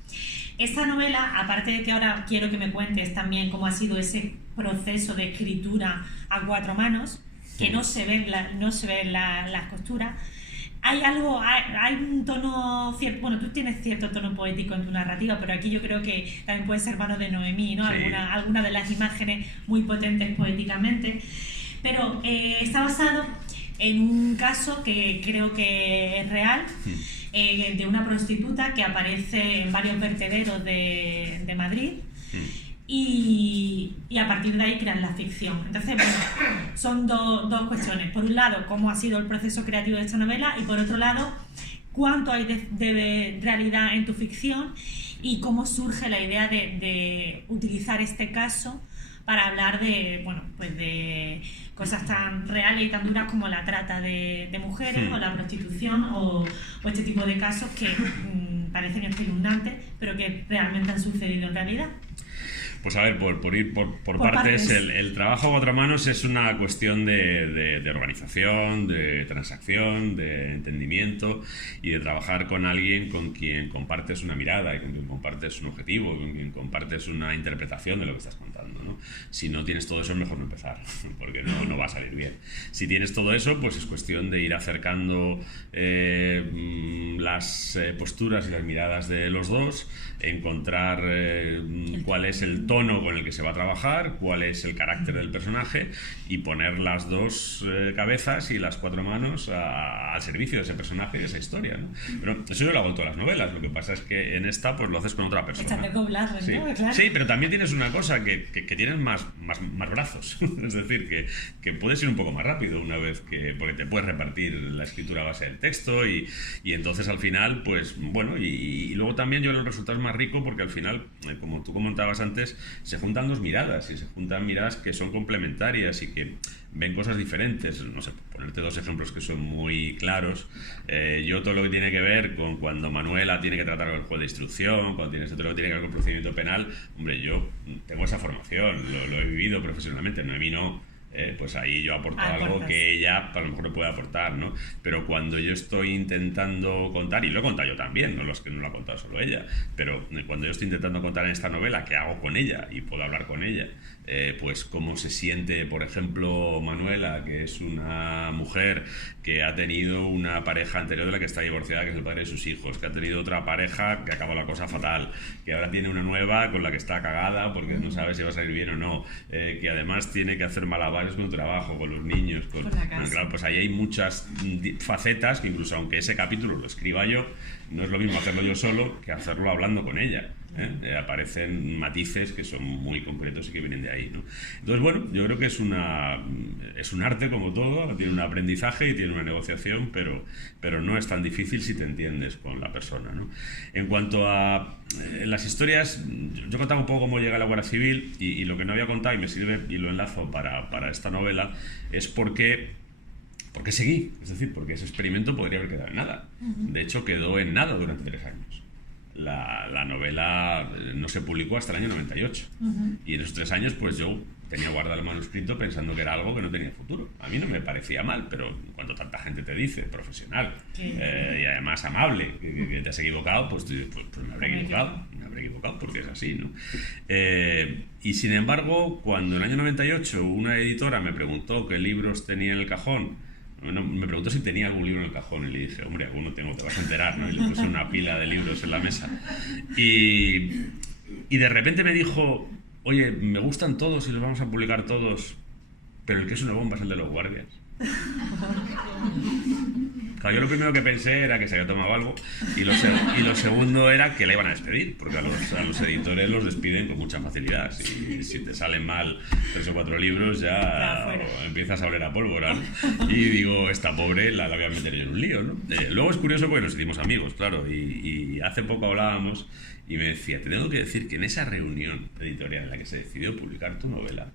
Esta novela, aparte de que ahora quiero que me cuentes también cómo ha sido proceso de escritura a 4 manos, que no se ven las costuras, hay un tono cierto, bueno, tú tienes cierto tono poético en tu narrativa, pero aquí yo creo que también puede ser mano de Noemí, ¿no? Sí. Alguna de las imágenes muy potentes poéticamente, pero está basado en un caso que creo que es real, de una prostituta que aparece en varios vertederos de Madrid. Y a partir de ahí crean la ficción. Entonces, bueno, son dos cuestiones. Por un lado, cómo ha sido el proceso creativo de esta novela, y por otro lado, cuánto hay de realidad en tu ficción y cómo surge la idea de utilizar este caso para hablar de cosas tan reales y tan duras como la trata de mujeres o la prostitución o este tipo de casos que parecen espeluznantes, pero que realmente han sucedido en realidad. Pues a ver, por ir por partes, el trabajo a 4 manos es una cuestión de organización, de transacción, de entendimiento y de trabajar con alguien con quien compartes una mirada y con quien compartes un objetivo, con quien compartes una interpretación de lo que estás contando, ¿no? Si no tienes todo eso es mejor no empezar, porque no va a salir bien. Si tienes todo eso, pues es cuestión de ir acercando las posturas y las miradas de los dos, encontrar cuál es el tono con el que se va a trabajar, cuál es el carácter del personaje y poner las 2 cabezas y las 4 manos al servicio de ese personaje y de esa historia, ¿no? Pero eso yo lo hago en todas las novelas, lo que pasa es que en esta pues lo haces con otra persona. Estás doblado, sí. ¿no? Claro. Sí, pero también tienes una cosa que tienes más brazos, es decir, que puedes ir un poco más rápido una vez porque te puedes repartir la escritura a base del texto y entonces al final, pues bueno, y luego también yo el resultado es más rico porque al final, como tú comentabas antes, se juntan 2 miradas y se juntan miradas que son complementarias y que ven cosas diferentes. No sé, ponerte 2 ejemplos que son muy claros. Yo todo lo que tiene que ver con cuando Manuela tiene que tratar con el juez de instrucción, cuando tienes todo lo que tiene que ver con el procedimiento penal, hombre, yo tengo esa formación, lo he vivido profesionalmente, Noemí no. Pues ahí yo aporto algo que ella a lo mejor no puede aportar, ¿no? Pero cuando yo estoy intentando contar, y lo he contado yo también, no lo ha contado solo ella, pero cuando yo estoy intentando contar en esta novela qué hago con ella y puedo hablar con ella, pues cómo se siente, por ejemplo, Manuela, que es una mujer que ha tenido una pareja anterior de la que está divorciada, que es el padre de sus hijos, que ha tenido otra pareja que acabó la cosa fatal, que ahora tiene una nueva con la que está cagada porque no sabe si va a salir bien o no, que además tiene que hacer malabares con el trabajo, con los niños, con la casa. Claro, pues ahí hay muchas facetas que incluso aunque ese capítulo lo escriba yo, no es lo mismo hacerlo yo solo que hacerlo hablando con ella. Aparecen matices que son muy concretos y que vienen de ahí, ¿no? Entonces, bueno, yo creo que es un arte como todo, tiene un aprendizaje y tiene una negociación, pero no es tan difícil si te entiendes con la persona, ¿no? En cuanto a las historias, yo contaba un poco cómo llega la Guardia Civil y lo que no había contado y me sirve y lo enlazo para esta novela es porque seguí, es decir, porque ese experimento podría haber quedado en nada. De hecho, quedó en nada durante 3 años. La novela no se publicó hasta el año 98 y en esos 3 años pues yo tenía guardado el manuscrito pensando que era algo que no tenía futuro. A mí no me parecía mal, pero cuando tanta gente te dice, profesional y además amable, que te has equivocado, pues me habré equivocado porque es así, ¿no? Y sin embargo, cuando en el año 98 una editora me preguntó qué libros tenía en el cajón, me preguntó si tenía algún libro en el cajón y le dije, hombre, alguno tengo, te vas a enterar, ¿no? Y le puse una pila de libros en la mesa. Y de repente me dijo, oye, me gustan todos y los vamos a publicar todos, pero el que es una bomba es el de los guardias. Claro, yo lo primero que pensé era que se había tomado algo y lo segundo era que le iban a despedir, porque a los editores los despiden con mucha facilidad. Si te salen mal 3 o 4 libros ya empiezas a oler a pólvora, ¿no? Y digo, esta pobre la voy a meter yo en un lío, ¿no? Luego es curioso porque nos hicimos amigos, claro, y hace poco hablábamos y me decía, te tengo que decir que en esa reunión editorial en la que se decidió publicar tu novela,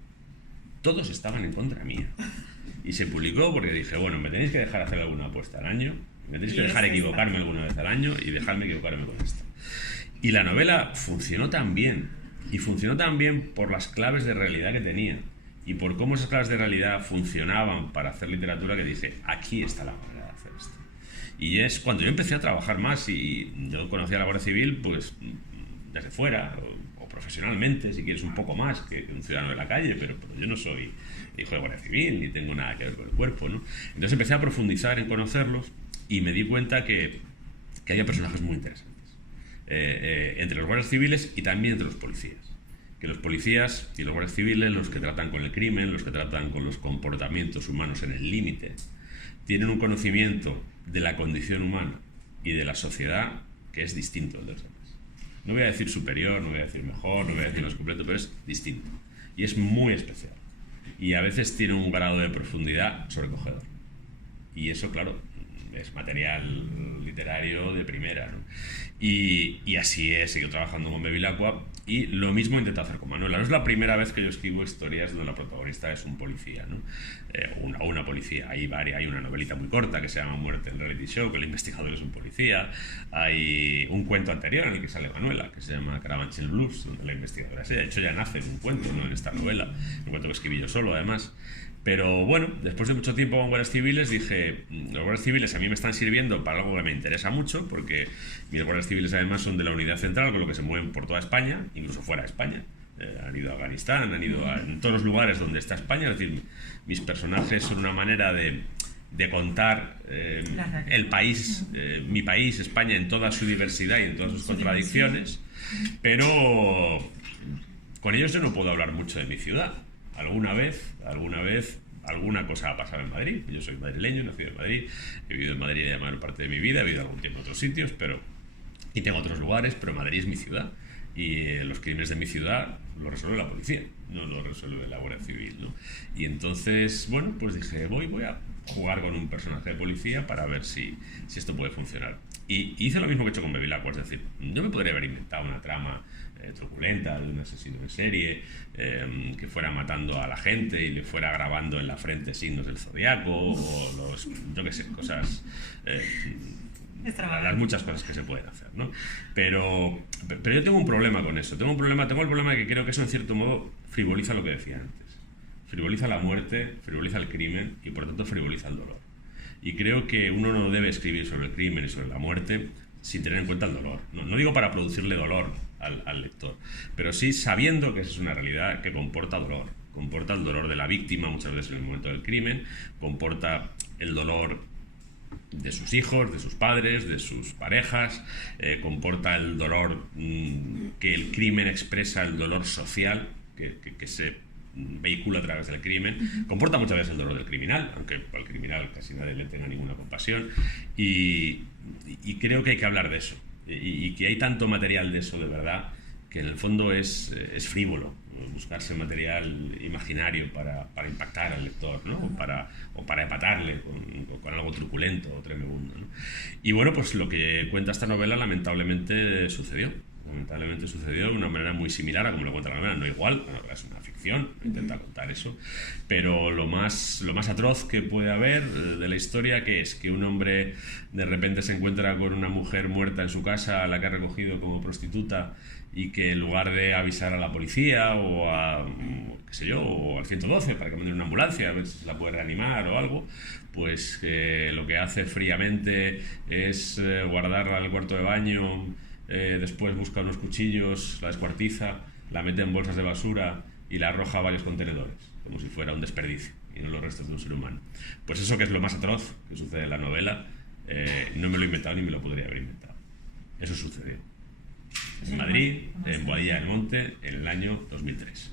todos estaban en contra mía. Y se publicó porque dije, bueno, me tenéis que dejar hacer alguna apuesta al año, me tenéis que dejar equivocarme alguna vez al año y dejarme equivocarme con esto. Y la novela funcionó tan bien, y funcionó tan bien por las claves de realidad que tenía, y por cómo esas claves de realidad funcionaban para hacer literatura, que dije, aquí está la manera de hacer esto. Y es cuando yo empecé a trabajar más, y yo conocía la Guardia Civil, pues desde fuera, o profesionalmente, si quieres un poco más que un ciudadano de la calle, pero yo no soy hijo de Guardia Civil, ni tengo nada que ver con el cuerpo, ¿no? Entonces empecé a profundizar en conocerlos y me di cuenta que había personajes muy interesantes entre los guardias civiles y también entre los policías. Que los policías y los guardias civiles, los que tratan con el crimen, los que tratan con los comportamientos humanos en el límite, tienen un conocimiento de la condición humana y de la sociedad que es distinto al de los demás. No voy a decir superior, no voy a decir mejor, no voy a decir más completo, pero es distinto. Y es muy especial. Y a veces tiene un grado de profundidad sobrecogedor. Y eso, claro, es material literario de primera, ¿no? Y así he seguido trabajando con Bevilacqua y lo mismo he intentado hacer con Manuela. No es la primera vez que yo escribo historias donde la protagonista es un policía, ¿no? Una policía. Hay una novelita muy corta que se llama Muerte en Reality Show, que el investigador es un policía. Hay un cuento anterior en el que sale Manuela, que se llama Carabanchel Blues, donde la investigadora es ella. De hecho, ya nace en un cuento, ¿no? En esta novela. Un cuento que escribí yo solo, además. Pero bueno, después de mucho tiempo con guardias civiles dije, los guardias civiles a mí me están sirviendo para algo que me interesa mucho, porque mis guardias civiles además son de la unidad central, con lo que se mueven por toda España, incluso fuera de España. Han ido a Afganistán, han ido en todos los lugares donde está España. Es decir, mis personajes son una manera de contar el país, mi país, España, en toda su diversidad y en todas sus contradicciones, pero con ellos yo no puedo hablar mucho de mi ciudad. Alguna vez, alguna cosa ha pasado en Madrid. Yo soy madrileño, nacido en Madrid, he vivido en Madrid la mayor parte de mi vida, he vivido algún tiempo en otros sitios, y tengo otros lugares, pero Madrid es mi ciudad. Y los crímenes de mi ciudad los resuelve la policía, no los resuelve la Guardia Civil, ¿no? Y entonces, bueno, pues dije, voy a jugar con un personaje de policía para ver si esto puede funcionar. Y hice lo mismo que he hecho con Bevilacqua, es decir, yo me podría haber inventado una trama truculenta de un asesino en serie que fuera matando a la gente y le fuera grabando en la frente signos del zodiaco o yo qué sé, cosas... las muchas cosas que se pueden hacer, ¿no? Pero yo tengo un problema con eso. Tengo el problema de que creo que eso en cierto modo frivoliza lo que decía antes. Frivoliza la muerte, frivoliza el crimen y por tanto frivoliza el dolor. Y creo que uno no debe escribir sobre el crimen y sobre la muerte sin tener en cuenta el dolor. No digo para producirle dolor al lector, pero sí sabiendo que esa es una realidad que comporta dolor. Comporta el dolor de la víctima muchas veces en el momento del crimen, comporta el dolor de sus hijos, de sus padres, de sus parejas, comporta el dolor que el crimen expresa, el dolor social que se vehicula a través del crimen, comporta muchas veces el dolor del criminal, aunque al criminal casi nadie le tenga ninguna compasión, y creo que hay que hablar de eso, y que hay tanto material de eso de verdad, que en el fondo es frívolo buscarse material imaginario para impactar al lector, ¿no? o para empatarle con algo truculento o tremebundo, ¿no? Y bueno, pues lo que cuenta esta novela lamentablemente sucedió de una manera muy similar a como lo cuenta la novela, no igual, es una ficción, intenta contar eso, pero lo más atroz que puede haber de la historia, que es que un hombre de repente se encuentra con una mujer muerta en su casa, a la que ha recogido como prostituta, y que en lugar de avisar a la policía o o al 112 para que manden una ambulancia a ver si se la puede reanimar o algo, pues lo que hace fríamente es guardarla en el cuarto de baño, después busca unos cuchillos, la descuartiza, la mete en bolsas de basura y la arroja a varios contenedores, como si fuera un desperdicio y no los restos de un ser humano. Pues eso, que es lo más atroz que sucede en la novela, no me lo he inventado ni me lo podría haber inventado. Eso sucedió en Madrid, en Boadilla del Monte, en el año 2003.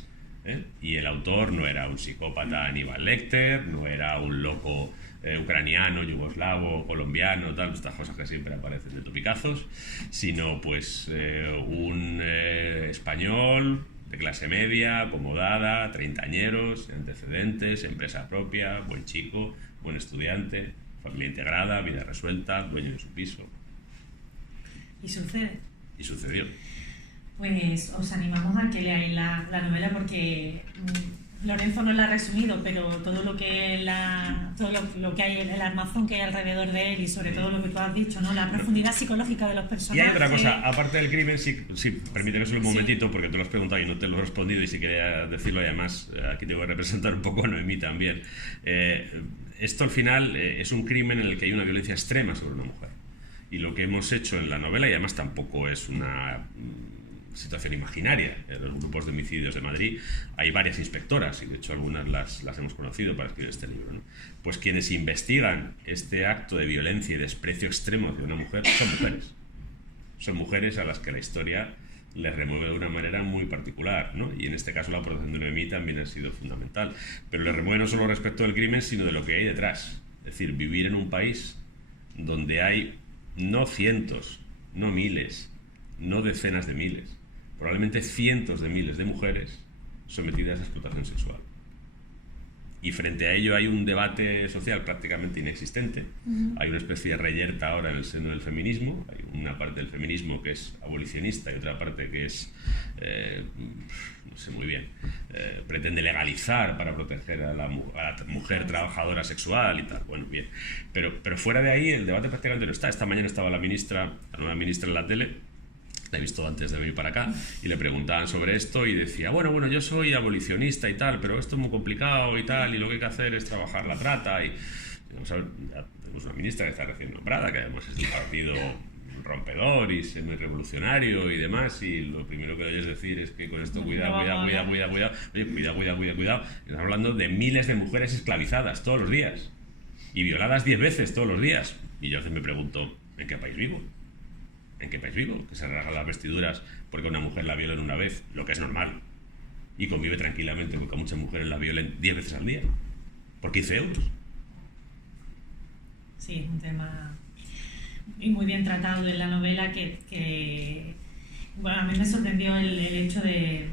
Y el autor no era un psicópata Aníbal Lecter, no era un loco ucraniano, yugoslavo, colombiano, tal, estas cosas que siempre aparecen de topicazos, sino pues un español de clase media, acomodada, treintañeros, antecedentes, empresa propia, buen chico, buen estudiante, familia integrada, vida resuelta, dueño de su piso. ¿Y sucede? Y sucedió. Pues os animamos a que leáis la novela porque Lorenzo no la ha resumido, pero todo lo que lo que hay, el armazón que hay alrededor de él y sobre todo lo que tú has dicho, ¿no? La profundidad psicológica de los personajes. Y hay otra cosa, aparte del crimen, sí permíteme solo un momentito, porque te lo has preguntado y no te lo he respondido y sí quería decirlo, y además aquí tengo que representar un poco a Noemí también. Esto al final es un crimen en el que hay una violencia extrema sobre una mujer. Y lo que hemos hecho en la novela, y además tampoco es una situación imaginaria, en los grupos de homicidios de Madrid hay varias inspectoras y de hecho algunas las hemos conocido para escribir este libro, ¿no? Pues quienes investigan este acto de violencia y desprecio extremo hacia una mujer son mujeres a las que la historia les remueve de una manera muy particular, ¿no? Y en este caso la aportación de Noemí también ha sido fundamental, pero les remueve no solo respecto del crimen sino de lo que hay detrás, es decir, vivir en un país donde hay no cientos, no miles, no decenas de miles, probablemente cientos de miles de mujeres sometidas a explotación sexual. Y frente a ello hay un debate social prácticamente inexistente. Hay una especie de reyerta ahora en el seno del feminismo. Hay una parte del feminismo que es abolicionista y otra parte que es, no sé muy bien, pretende legalizar para proteger a la mujer trabajadora sexual y tal. Bueno, bien. Pero fuera de ahí el debate prácticamente no está. Esta mañana estaba la nueva ministra en la tele. La he visto antes de venir para acá y le preguntaban sobre esto y decía, bueno, yo soy abolicionista y tal, pero esto es muy complicado y tal, y lo que hay que hacer es trabajar la trata. Y vamos a ver, ya tenemos una ministra que está recién nombrada, que además es de un partido rompedor y semi-revolucionario y demás, y lo primero que oyes decir es que con esto cuidado. Oye, cuidado. Estamos hablando de miles de mujeres esclavizadas todos los días y violadas 10 veces todos los días. Y yo a veces me pregunto, ¿en qué país vivo? ¿En qué país vivo? Que se rasgan las vestiduras porque a una mujer la violen una vez, lo que es normal, y convive tranquilamente porque a muchas mujeres la violen 10 veces al día, por 15 euros. Sí, es un tema y muy bien tratado en la novela que bueno, a mí me sorprendió el hecho de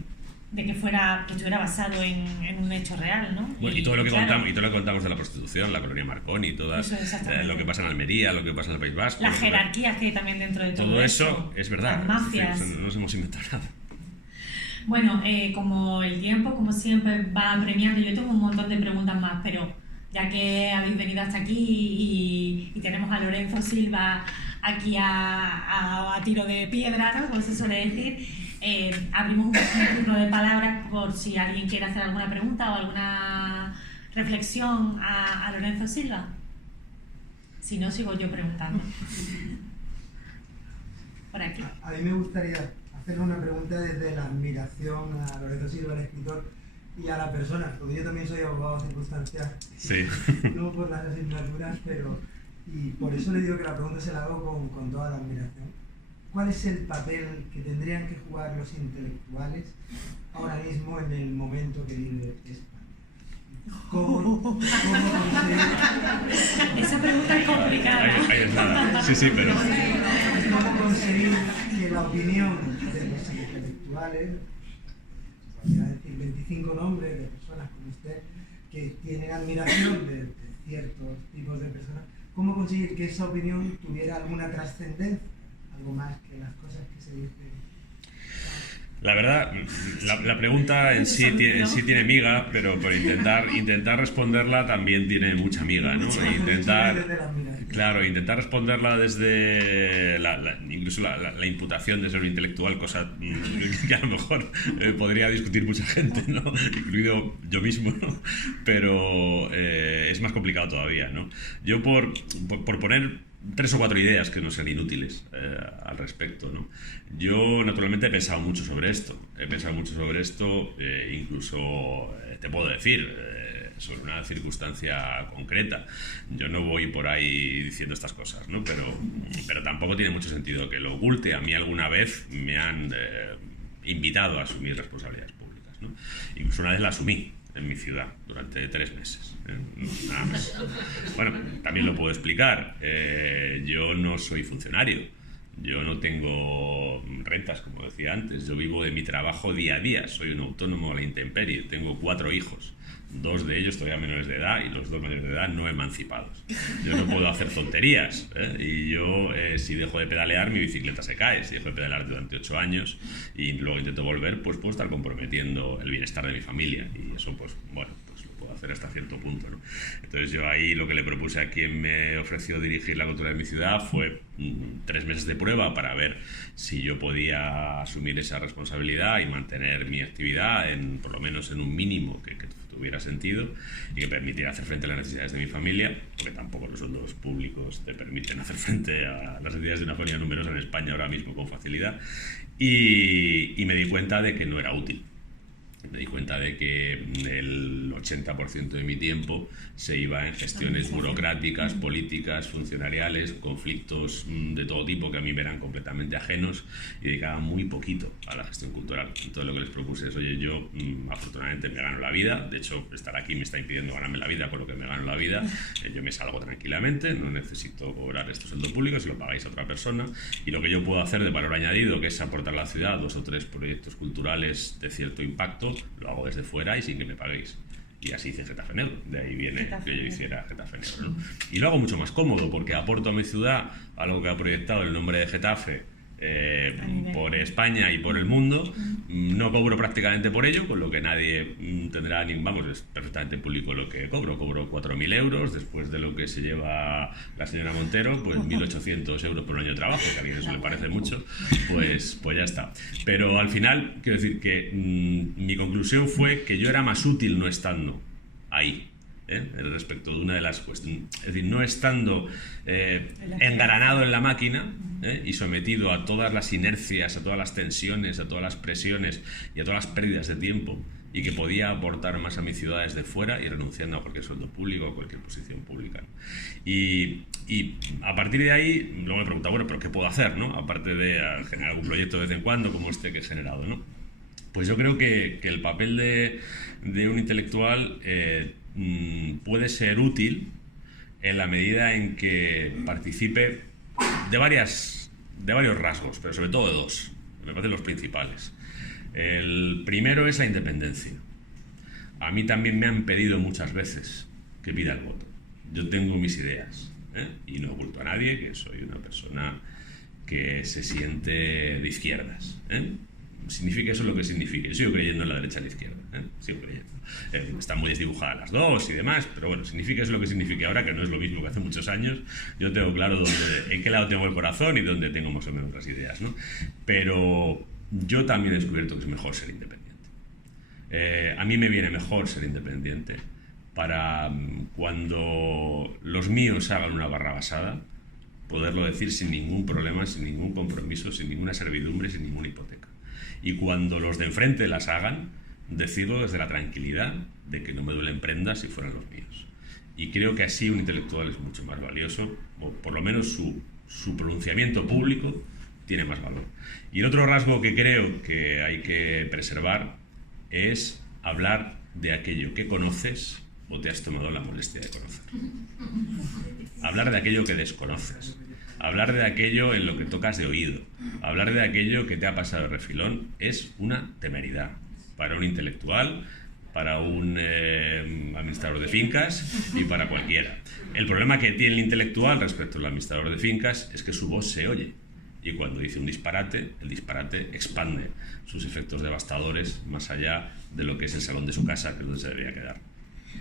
que estuviera basado en un hecho real, ¿no? Bueno, y todo lo que contamos de la prostitución, la colonia Marconi, lo que pasa en Almería, lo que pasa en el País Vasco, las jerarquías que hay también dentro de todo eso es verdad, las mafias. Es decir, no nos hemos inventado nada. Bueno, como el tiempo, como siempre, va apremiando, yo tengo un montón de preguntas más, pero ya que habéis venido hasta aquí y tenemos a Lorenzo Silva aquí a tiro de piedra, ¿no? Como se suele decir, abrimos un turno de palabras por si alguien quiere hacer alguna pregunta o alguna reflexión a Lorenzo Silva. Si no, sigo yo preguntando. Por aquí. A mí me gustaría hacer una pregunta desde la admiración a Lorenzo Silva, el escritor, y a la persona, porque yo también soy abogado circunstancial, sí. No por las asignaturas, y por eso le digo que la pregunta se la hago con toda la admiración. ¿Cuál es el papel que tendrían que jugar los intelectuales ahora mismo en el momento que vive España? ¿Cómo conseguir? Esa pregunta es complicada. Ahí está. Sí, pero... ¿Cómo conseguir que la opinión de los intelectuales, voy a decir 25 nombres de personas como usted, que tienen admiración de ciertos tipos de personas, cómo conseguir que esa opinión tuviera alguna trascendencia? Algo más que las cosas que se dicen. La verdad, la pregunta en sí tiene miga, pero por intentar responderla también tiene mucha miga, ¿no? Intentar responderla desde incluso la imputación de ser un intelectual, cosa que a lo mejor podría discutir mucha gente, ¿no? Incluido yo mismo, ¿no? Pero es más complicado todavía, ¿no? Yo por poner 3 o 4 ideas que no sean inútiles al respecto, ¿no? Yo naturalmente he pensado mucho sobre esto, incluso te puedo decir sobre una circunstancia concreta. Yo no voy por ahí diciendo estas cosas, ¿no? Pero tampoco tiene mucho sentido que lo oculte. A mí alguna vez me han invitado a asumir responsabilidades públicas. ¿no? Incluso una vez la asumí en mi ciudad durante 3 meses. Nada más. Bueno, también lo puedo explicar. Yo no soy funcionario. Yo no tengo rentas, como decía antes. Yo vivo de mi trabajo día a día. Soy un autónomo a la intemperie. Tengo 4 hijos. 2 de ellos todavía menores de edad y los 2 menores de edad no emancipados. Yo no puedo hacer tonterías, ¿eh? Y yo, si dejo de pedalear, mi bicicleta se cae. Si dejo de pedalear durante 8 años y luego intento volver, pues puedo estar comprometiendo el bienestar de mi familia. Y eso, pues, bueno, pues lo puedo hacer hasta cierto punto, ¿no? Entonces yo ahí lo que le propuse a quien me ofreció dirigir la cultura de mi ciudad fue 3 meses de prueba para ver si yo podía asumir esa responsabilidad y mantener mi actividad, por lo menos en un mínimo que tuviera sentido y que permitiera hacer frente a las necesidades de mi familia, porque tampoco los sueldos públicos te permiten hacer frente a las necesidades de una familia numerosa en España ahora mismo con facilidad, y me di cuenta de que no era útil. Me di cuenta de que el 80% de mi tiempo se iba en gestiones burocráticas, políticas, funcionariales, conflictos de todo tipo que a mí me eran completamente ajenos, y dedicaba muy poquito a la gestión cultural. Entonces lo que les propuse es, oye, yo afortunadamente me gano la vida, de hecho estar aquí me está impidiendo ganarme la vida con lo que me gano la vida, yo me salgo tranquilamente, no necesito cobrar este sueldo público, si lo pagáis a otra persona, y lo que yo puedo hacer de valor añadido, que es aportar a la ciudad 2 o 3 proyectos culturales de cierto impacto, lo hago desde fuera y sin que me paguéis. Y así hice Getafe Negro, de ahí viene que yo hiciera Getafe Negro, ¿no? Y lo hago mucho más cómodo porque aporto a mi ciudad algo que ha proyectado el nombre de Getafe por España y por el mundo. No cobro prácticamente por ello, con lo que nadie tendrá ni, vamos, es perfectamente público lo que cobro. Cobro 4.000 euros, después de lo que se lleva la señora Montero, pues 1.800 euros por un año de trabajo, que a alguien eso le parece mucho, pues ya está. Pero al final, quiero decir que mi conclusión fue que yo era más útil no estando ahí. Respecto de una de las cuestiones, es decir, no estando engalanado en la máquina y sometido a todas las inercias, a todas las tensiones, a todas las presiones y a todas las pérdidas de tiempo, y que podía aportar más a mi ciudad desde fuera y renunciando a cualquier sueldo público o cualquier posición pública, ¿no? Y a partir de ahí, luego me pregunta, bueno, ¿pero qué puedo hacer, ¿no? Aparte de generar algún proyecto de vez en cuando como este que he generado, ¿no? Pues yo creo que el papel de un intelectual puede ser útil en la medida en que participe de varios rasgos, pero sobre todo de 2, me parecen los principales. El primero es la independencia. A mí también me han pedido muchas veces que pida el voto. Yo tengo mis ideas, y no oculto a nadie que soy una persona que se siente de izquierdas, signifique eso lo que signifique. Yo sigo creyendo en la derecha y la izquierda, sigo creyendo. Están muy desdibujadas las dos y demás, pero bueno, signifique eso lo que signifique ahora, que no es lo mismo que hace muchos años. Yo tengo claro en qué lado tengo el corazón y dónde tengo más o menos otras ideas, ¿no? Pero yo también he descubierto que es mejor ser independiente. A mí me viene mejor ser independiente para cuando los míos hagan una barra basada, poderlo decir sin ningún problema, sin ningún compromiso, sin ninguna servidumbre, sin ninguna hipoteca. Y cuando los de enfrente las hagan, decirlo desde la tranquilidad de que no me duelen prendas si fueran los míos. Y creo que así un intelectual es mucho más valioso, o por lo menos su pronunciamiento público tiene más valor. Y el otro rasgo que creo que hay que preservar es hablar de aquello que conoces o te has tomado la molestia de conocer. Hablar de aquello que desconoces. Hablar de aquello en lo que tocas de oído. Hablar de aquello que te ha pasado de refilón es una temeridad para un intelectual, para un administrador de fincas y para cualquiera. El problema que tiene el intelectual respecto al administrador de fincas es que su voz se oye. Y cuando dice un disparate, el disparate expande sus efectos devastadores más allá de lo que es el salón de su casa, que es donde se debería quedar.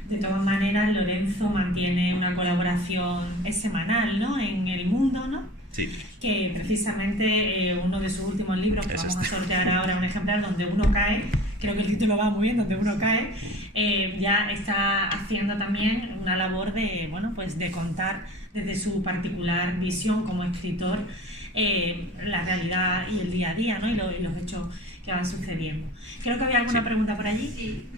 De todas maneras, Lorenzo mantiene una colaboración semanal, ¿no?, en El Mundo, ¿no? Sí. Que precisamente uno de sus últimos libros, que vamos a sortear ahora un ejemplar, donde uno cae, creo que el título va muy bien, donde uno cae, ya está haciendo también una labor de, bueno, pues de contar desde su particular visión como escritor la realidad y el día a día, ¿no?, y los hechos que van sucediendo. Creo que había alguna pregunta por allí. Sí.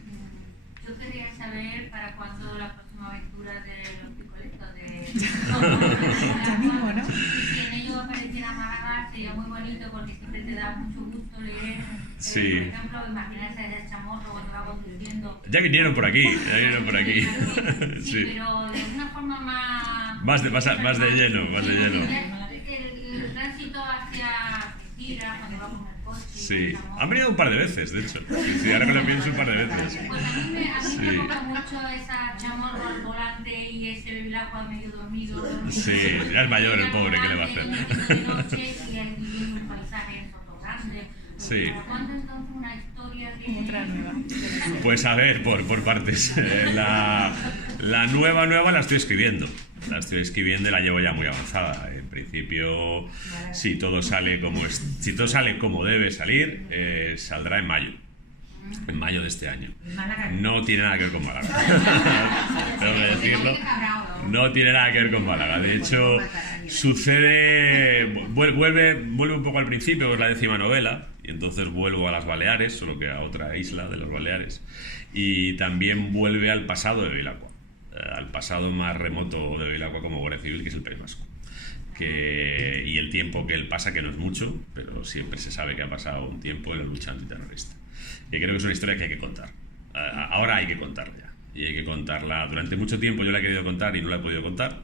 Yo quería saber para cuándo la próxima aventura de los picoletos de... Ya mismo, ¿no? Y si en ellos cuando apareciera Málaga sería muy bonito porque siempre te da mucho gusto leer. Sí. Por ejemplo, imaginarse ese chamorro cuando va conduciendo. Ya vinieron por aquí, ya vinieron por aquí. Sí, Sí. pero de una forma más... Más de lleno, más de lleno. El tránsito hacia Gira, cuando va con el coche. Sí, han venido un par de veces, de hecho. Sí, ahora que lo pienso, un par de veces. Pues a mí me Sí. gusta mucho esa chamorro al volante y ese Bevilacqua medio dormido. Sí, ya es mayor el pobre, ¿qué le va a hacer? De noche y ahí viviendo un paisaje en Soto Grande. Sí. ¿Para cuándo entonces una historia de... Otra nueva. Pues a ver, por partes. La nueva la estoy escribiendo. La estoy escribiendo y la llevo ya muy avanzada. En principio, si todo sale como debe salir, saldrá en mayo. En mayo de este año. No tiene nada que ver con Málaga. Tengo que decirlo. No tiene nada que ver con Málaga. De hecho, sucede... Vuelve un poco al principio, es la 10ª novela. Y entonces vuelvo a las Baleares, solo que a otra isla de las Baleares. Y también vuelve al pasado de Bevilacqua. Al pasado más remoto de Bevilacqua como Guardia Civil, que es el País Vasco. Y el tiempo que él pasa, que no es mucho, pero siempre se sabe que ha pasado un tiempo en la lucha antiterrorista. Y creo que es una historia que hay que contar. Ahora hay que contarla ya. Y hay que contarla. Durante mucho tiempo yo la he querido contar y no la he podido contar.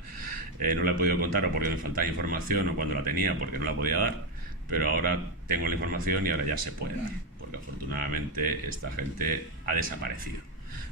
No la he podido contar o porque me faltaba información o cuando la tenía porque no la podía dar. Pero ahora tengo la información y ahora ya se puede dar. Porque afortunadamente esta gente ha desaparecido.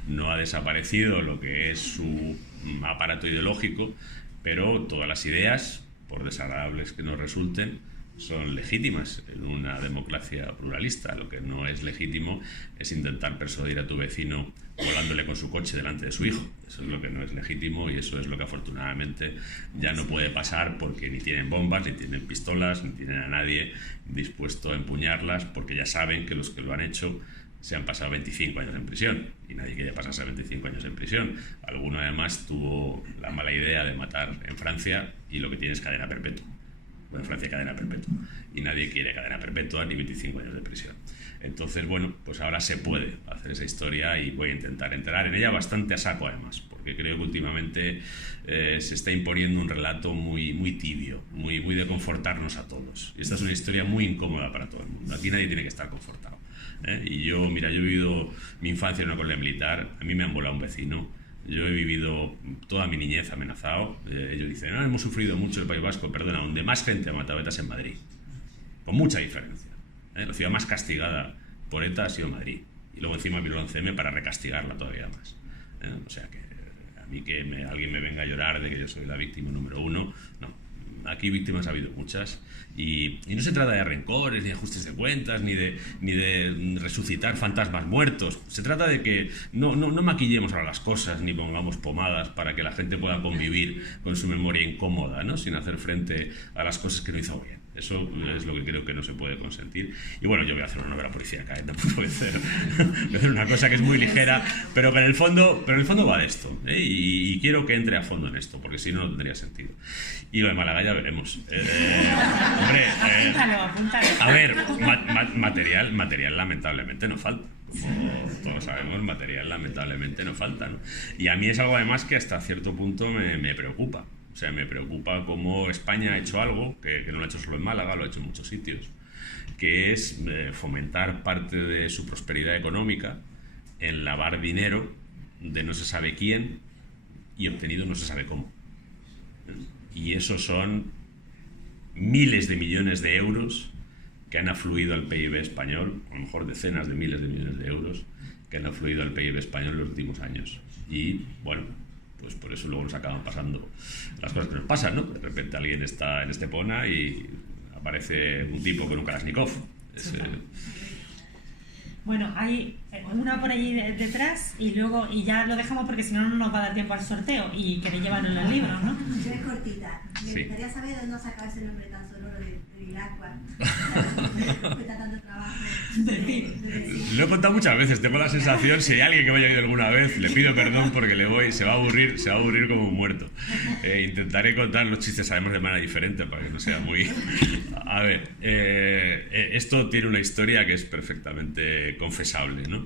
No ha desaparecido lo que es su aparato ideológico, pero todas las ideas, por desagradables que nos resulten, son legítimas en una democracia pluralista. Lo que no es legítimo es intentar persuadir a tu vecino volándole con su coche delante de su hijo. Eso es lo que no es legítimo y eso es lo que afortunadamente ya no puede pasar porque ni tienen bombas, ni tienen pistolas, ni tienen a nadie dispuesto a empuñarlas porque ya saben que los que lo han hecho se han pasado 25 años en prisión y nadie quiere pasarse 25 años en prisión. Alguno además tuvo la mala idea de matar en Francia y lo que tiene es cadena perpetua. Bueno, en Francia hay cadena perpetua y nadie quiere cadena perpetua ni 25 años de prisión. Entonces, bueno, pues ahora se puede hacer esa historia y voy a intentar entrar en ella bastante a saco además, porque creo que últimamente se está imponiendo un relato muy tibio, muy de confortarnos a todos. Y esta es una historia muy incómoda para todo el mundo. Aquí nadie tiene que estar confortado. Y yo he vivido mi infancia en una colonia militar, a mí me han volado un vecino. Yo he vivido toda mi niñez amenazado. Ellos dicen, hemos sufrido mucho el País Vasco, perdona, donde más gente ha matado ETA es en Madrid. Con mucha diferencia. La ciudad más castigada por ETA ha sido Madrid. Y luego encima vino el 11M para recastigarla todavía más. O sea que a mí que alguien me venga a llorar de que yo soy la víctima número uno, no. Aquí víctimas ha habido muchas. Y no se trata de rencores, ni de ajustes de cuentas, ni de resucitar fantasmas muertos. Se trata de que no maquillemos ahora las cosas, ni pongamos pomadas para que la gente pueda convivir con su memoria incómoda, ¿no? Sin hacer frente a las cosas que no hizo bien. Eso es lo que creo que no se puede consentir. Y bueno, yo voy a hacer una novela policíaca, tampoco voy a hacer una cosa que es muy ligera, pero en el fondo va de esto, y quiero que entre a fondo en esto, porque si no, no tendría sentido. Y lo de Málaga ya veremos. Hombre, Apúntalo. a ver, material lamentablemente no falta. Como todos sabemos, material lamentablemente no falta, ¿no? Y a mí es algo además que hasta cierto punto me preocupa. O sea, me preocupa cómo España ha hecho algo, que no lo ha hecho solo en Málaga, lo ha hecho en muchos sitios, que es fomentar parte de su prosperidad económica en lavar dinero de no se sabe quién y obtenido no se sabe cómo. Y eso son miles de millones de euros que han afluido al PIB español, a lo mejor decenas de miles de millones de euros que han afluido al PIB español en los últimos años. Y, bueno, pues por eso luego nos acaban pasando las cosas que nos pasan, ¿no? De repente alguien está en Estepona y aparece un tipo con un Kalashnikov. Bueno, hay una por allí detrás y ya lo dejamos porque si no, no nos va a dar tiempo al sorteo y queréis llevarlo en los libros, ¿no? Es cortita. Me Sí. gustaría saber de dónde sacaba ese nombre tan sonoro de Bevilacqua. Cuesta tanto trabajo. Lo he contado muchas veces, tengo la sensación, si hay alguien que me haya oído alguna vez, le pido perdón porque se va a aburrir como un muerto. Intentaré contar los chistes además de manera diferente para que no sea muy... A ver, esto tiene una historia que es perfectamente confesable, ¿no?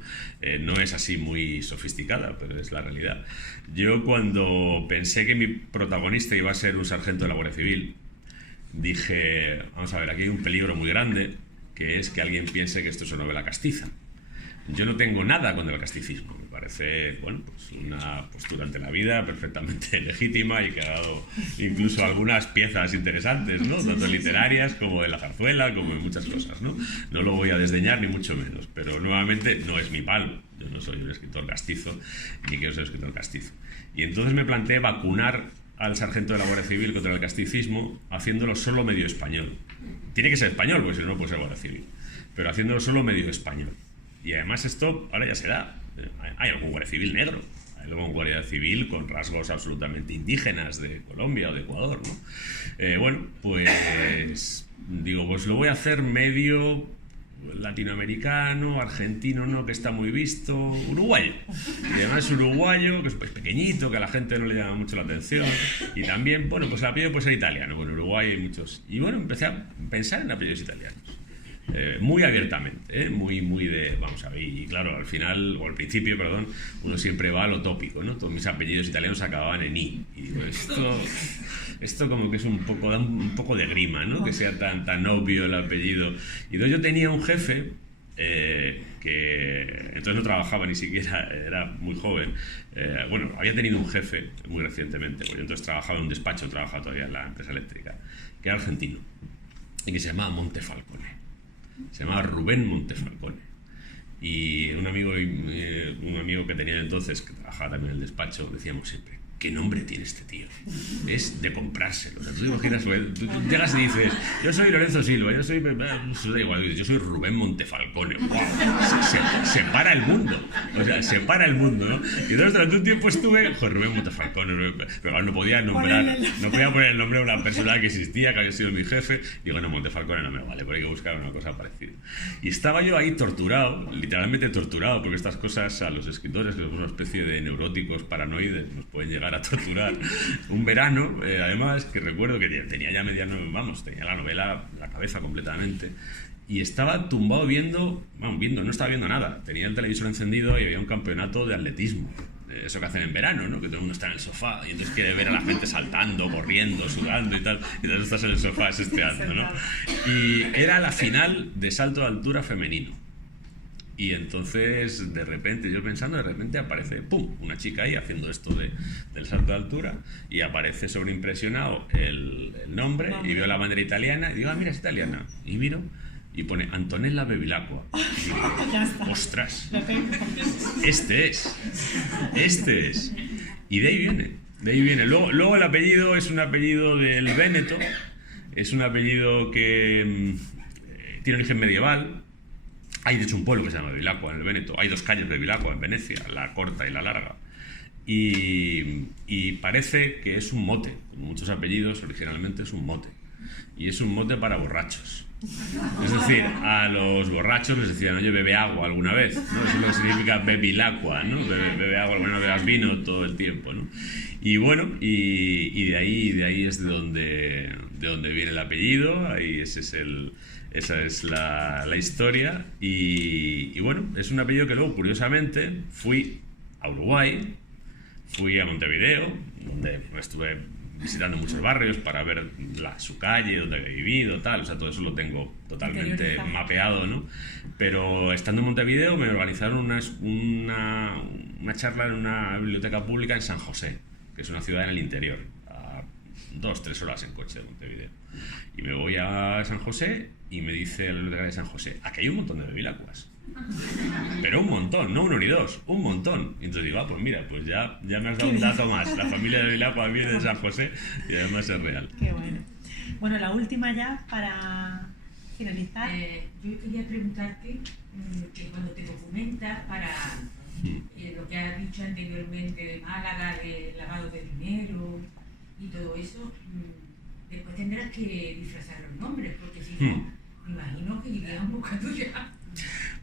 No es así muy sofisticada, pero es la realidad. Yo cuando pensé que mi protagonista iba a ser un sargento de la Guardia Civil, dije, vamos a ver, aquí hay un peligro muy grande, que es que alguien piense que esto es una novela castiza. Yo no tengo nada contra el casticismo, me parece, bueno, pues una postura ante la vida perfectamente legítima y que ha dado incluso algunas piezas interesantes, ¿no? Tanto literarias como de la zarzuela, como de muchas cosas, ¿no? No lo voy a desdeñar ni mucho menos, pero nuevamente no es mi palo. Yo no soy un escritor castizo, ni quiero ser un escritor castizo. Y entonces me planteé vacunar al sargento de la Guardia Civil contra el casticismo haciéndolo solo medio español. Tiene que ser español, porque si no, no puede ser Guardia Civil. Pero haciéndolo solo medio español. Y además esto ahora ya se da. Hay algún guardia civil negro, hay algún guardia civil con rasgos absolutamente indígenas de Colombia o de Ecuador, ¿no? Bueno, pues digo, pues lo voy a hacer medio latinoamericano, argentino, no, que está muy visto, uruguayo. Y además uruguayo, que es pues pequeñito, que a la gente no le llama mucho la atención. Y también, bueno, pues el apellido puede ser italiano. Bueno, en Uruguay hay muchos. Y bueno, empecé a pensar en apellidos italianos. Muy abiertamente, muy de, vamos a ver, y claro, al final, o al principio, perdón, uno siempre va a lo tópico, ¿no? Todos mis apellidos italianos acababan en I, y digo, esto como que es da un poco de grima, ¿no? Que sea tan obvio el apellido. Y entonces yo tenía un jefe que entonces no trabajaba ni siquiera, era muy joven. Bueno, había tenido un jefe muy recientemente, porque yo entonces trabajaba en un despacho, trabajaba todavía en la empresa eléctrica, que era argentino, y que se llamaba Montefalcone. Se llamaba Rubén Montefalcone. Y un amigo que tenía entonces, que trabajaba también en el despacho, decíamos siempre, ¿qué nombre tiene este tío? Es de comprárselo. O sea, tú te imaginas, tú llegas y dices, yo soy Lorenzo Silva, yo soy Rubén Montefalcone. ¡Wow! Se para el mundo. O sea, se para el mundo, ¿no? Y entonces durante un tiempo estuve, Rubén Montefalcone, pero no podía nombrar, no podía poner el nombre de una persona que existía, que había sido mi jefe. Digo, no, Montefalcone no me vale, pero hay que buscar una cosa parecida. Y estaba yo ahí torturado, literalmente torturado, porque estas cosas a los escritores, que somos una especie de neuróticos paranoides, nos pueden llegar a torturar. Un verano, además, que recuerdo que tenía ya tenía la novela en la cabeza completamente, y estaba tumbado no estaba viendo nada, tenía el televisor encendido y había un campeonato de atletismo, eso que hacen en verano, ¿no? Que todo el mundo está en el sofá y entonces quiere ver a la gente saltando, corriendo, sudando y tal, y entonces estás en el sofá sesteando, ¿no? Y era la final de salto de altura femenino. Y entonces, de repente aparece, ¡pum!, una chica ahí haciendo esto del salto de altura, y aparece sobreimpresionado el nombre, y veo la bandera italiana, y digo, mira, es italiana. Y miro, y pone Antonella Bevilacqua. Y digo, ¡ostras! Este es. Y de ahí viene. Luego el apellido es un apellido del Véneto, es un apellido que tiene origen medieval. Hay de hecho un pueblo que se llama Bevilacqua en el Véneto, hay 2 calles de Bevilacqua en Venecia, la corta y la larga. Y parece que es un mote, como muchos apellidos, originalmente es un mote. Y es un mote para borrachos. Es decir, a los borrachos les decían, oye, bebe agua alguna vez, ¿no? Eso es lo que significa Bevilacqua, ¿no? Bebe agua, bueno, bebas vino todo el tiempo, ¿no? Y bueno, y de ahí es de donde viene el apellido, esa es la historia, y bueno, es un apellido que luego, curiosamente, fui a Uruguay, fui a Montevideo, donde estuve visitando muchos barrios para ver su calle, donde había vivido, tal, o sea, todo eso lo tengo totalmente mapeado, ¿no? Pero estando en Montevideo me organizaron una charla en una biblioteca pública en San José, que es una ciudad en el interior, a 2-3 horas en coche de Montevideo. Y me voy a San José y me dice la biblioteca de San José, aquí hay un montón de bevilacquas. Pero un montón, no uno ni dos, un montón. Y entonces digo, pues mira, pues ya me has dado un dato más. La familia de Bevilacqua viene de San José y además es real. Qué bueno. Bueno, la última ya para finalizar. Yo quería preguntarte que cuando te documentas para lo que has dicho anteriormente de Málaga, de lavado de dinero y todo eso, después tendrás que disfrazar los nombres, porque si no, me imagino que irían buscando ya.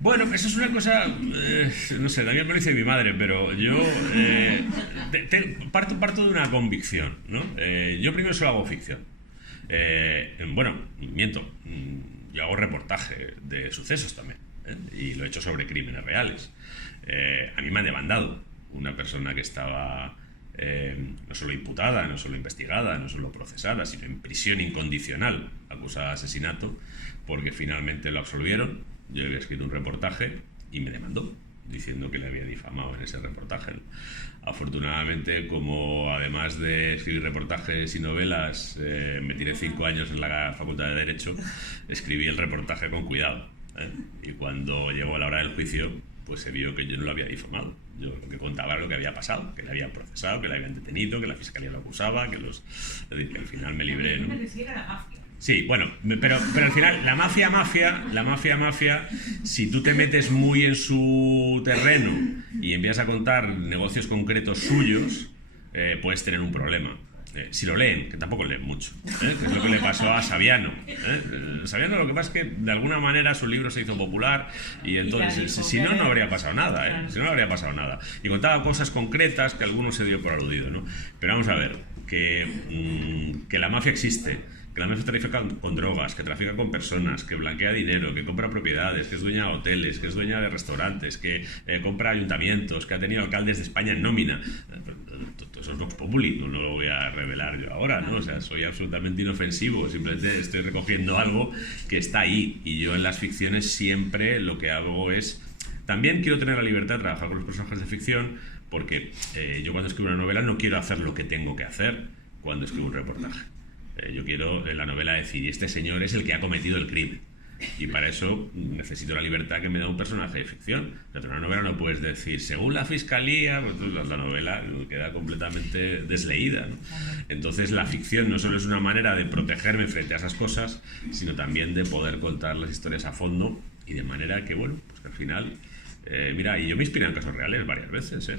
Bueno, eso es una cosa, no sé, también me lo dice mi madre, pero yo parto de una convicción, ¿no? Yo primero solo hago ficción. Bueno, miento, yo hago reportaje de sucesos también, y lo he hecho sobre crímenes reales. A mí me han demandado una persona que estaba no solo imputada, no solo investigada, no solo procesada, sino en prisión incondicional, acusada de asesinato, porque finalmente lo absolvieron. Yo había escrito un reportaje y me demandó, diciendo que le había difamado en ese reportaje. Afortunadamente, como además de escribir reportajes y novelas, me tiré 5 años en la Facultad de Derecho, escribí el reportaje con cuidado, y cuando llegó la hora del juicio, pues se vio que yo no lo había difamado. Yo lo que contaba era lo que había pasado, que le habían procesado, que le habían detenido, que la fiscalía lo acusaba, que al final me libré, ¿no? Me refiero a la mafia. Sí, bueno, pero al final la mafia, si tú te metes muy en su terreno y empiezas a contar negocios concretos suyos, puedes tener un problema. Si lo leen, que tampoco leen mucho, que es lo que le pasó a Saviano. Saviano, lo que pasa es que de alguna manera su libro se hizo popular y entonces, si no, no habría pasado nada, si no, no habría pasado nada. Y contaba cosas concretas que algunos se dio por aludido, ¿no? Pero vamos a ver, que la mafia existe, que la mafia trafica con drogas, que trafica con personas, que blanquea dinero, que compra propiedades, que es dueña de hoteles, que es dueña de restaurantes, que compra ayuntamientos, que ha tenido alcaldes de España en nómina. Todo eso es Vox Populi, no lo voy a revelar yo ahora, ¿no? O sea, soy absolutamente inofensivo, simplemente estoy recogiendo algo que está ahí. Y yo en las ficciones siempre lo que hago es... También quiero tener la libertad de trabajar con los personajes de ficción, porque yo cuando escribo una novela no quiero hacer lo que tengo que hacer cuando escribo un reportaje. Yo quiero en la novela decir, y este señor es el que ha cometido el crimen. Y para eso necesito la libertad que me da un personaje de ficción. En una novela no puedes decir, según la fiscalía, pues la novela queda completamente desleída, ¿no? Entonces la ficción no solo es una manera de protegerme frente a esas cosas, sino también de poder contar las historias a fondo y de manera que, bueno, pues que al final... mira, y yo me inspiré en casos reales varias veces,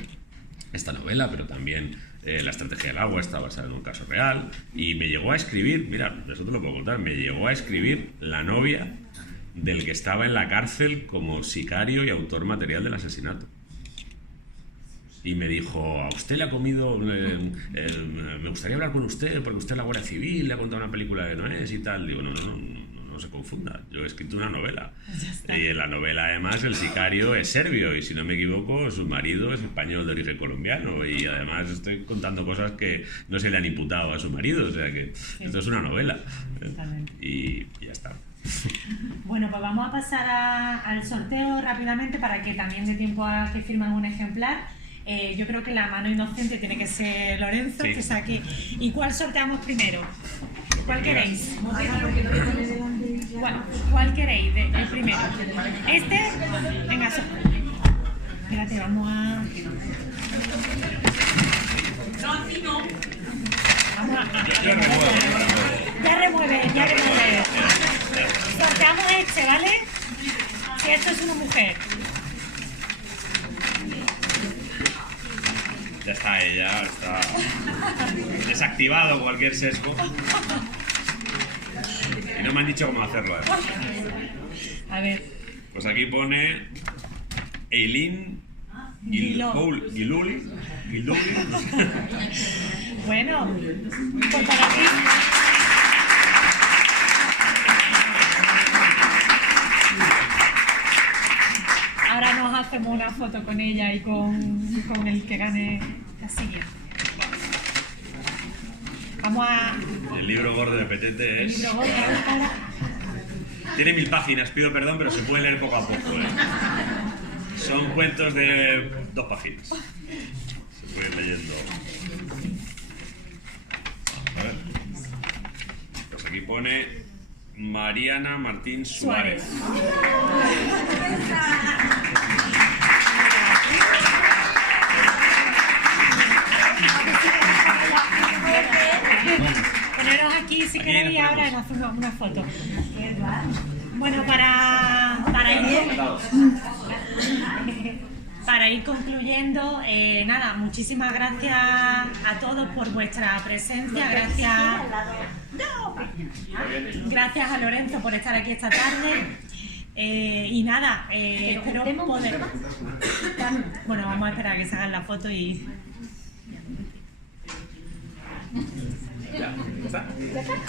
esta novela, pero también La estrategia del agua está basada en un caso real, y me llegó a escribir, mira, eso te lo puedo contar, me llegó a escribir la novia del que estaba en la cárcel como sicario y autor material del asesinato. Y me dijo, a usted le ha comido, me gustaría hablar con usted, porque usted es la Guardia Civil, le ha contado una película que no es y tal. Digo, no se confunda, yo he escrito una novela. Y en la novela además el sicario es serbio y si no me equivoco su marido es español de origen colombiano, y además estoy contando cosas que no se le han imputado a su marido, o sea que esto es una novela. Y ya está. Bueno, pues vamos a pasar al sorteo rápidamente para que también dé tiempo a que firmen un ejemplar. Yo creo que la mano inocente tiene que ser Lorenzo, sí, que es aquí. ¿Y cuál sorteamos primero? ¿Cuál queréis? Bueno, ¿cuál queréis? El primero. Este, venga, espérate, vamos a... No, así no. Vamos a... Ya remueve. Sorteamos este, ¿vale? Si esto es una mujer. Ya está ella, está desactivado cualquier sesgo. Y no me han dicho cómo hacerlo. A ver. Pues aquí pone Eileen Giluli. Bueno, pues para ti. Ahora nos hacemos una foto con ella y con el que gane la siguiente. Vamos a... El libro gordo de Petete El es... libro gordo ahora. Tiene 1000 páginas, pido perdón, pero se puede leer poco a poco. Son cuentos de 2 páginas. Se puede ir leyendo. A ver. Pues aquí pone Mariana Martín Suárez. Poneros aquí si queréis y ahora nos hacemos una foto. Bueno, para ir concluyendo, nada, muchísimas gracias a todos por vuestra presencia, gracias a Lorenzo por estar aquí esta tarde. Y nada, espero poder... Bueno, vamos a esperar a que se hagan la foto y... ¿Ya está? Gracias.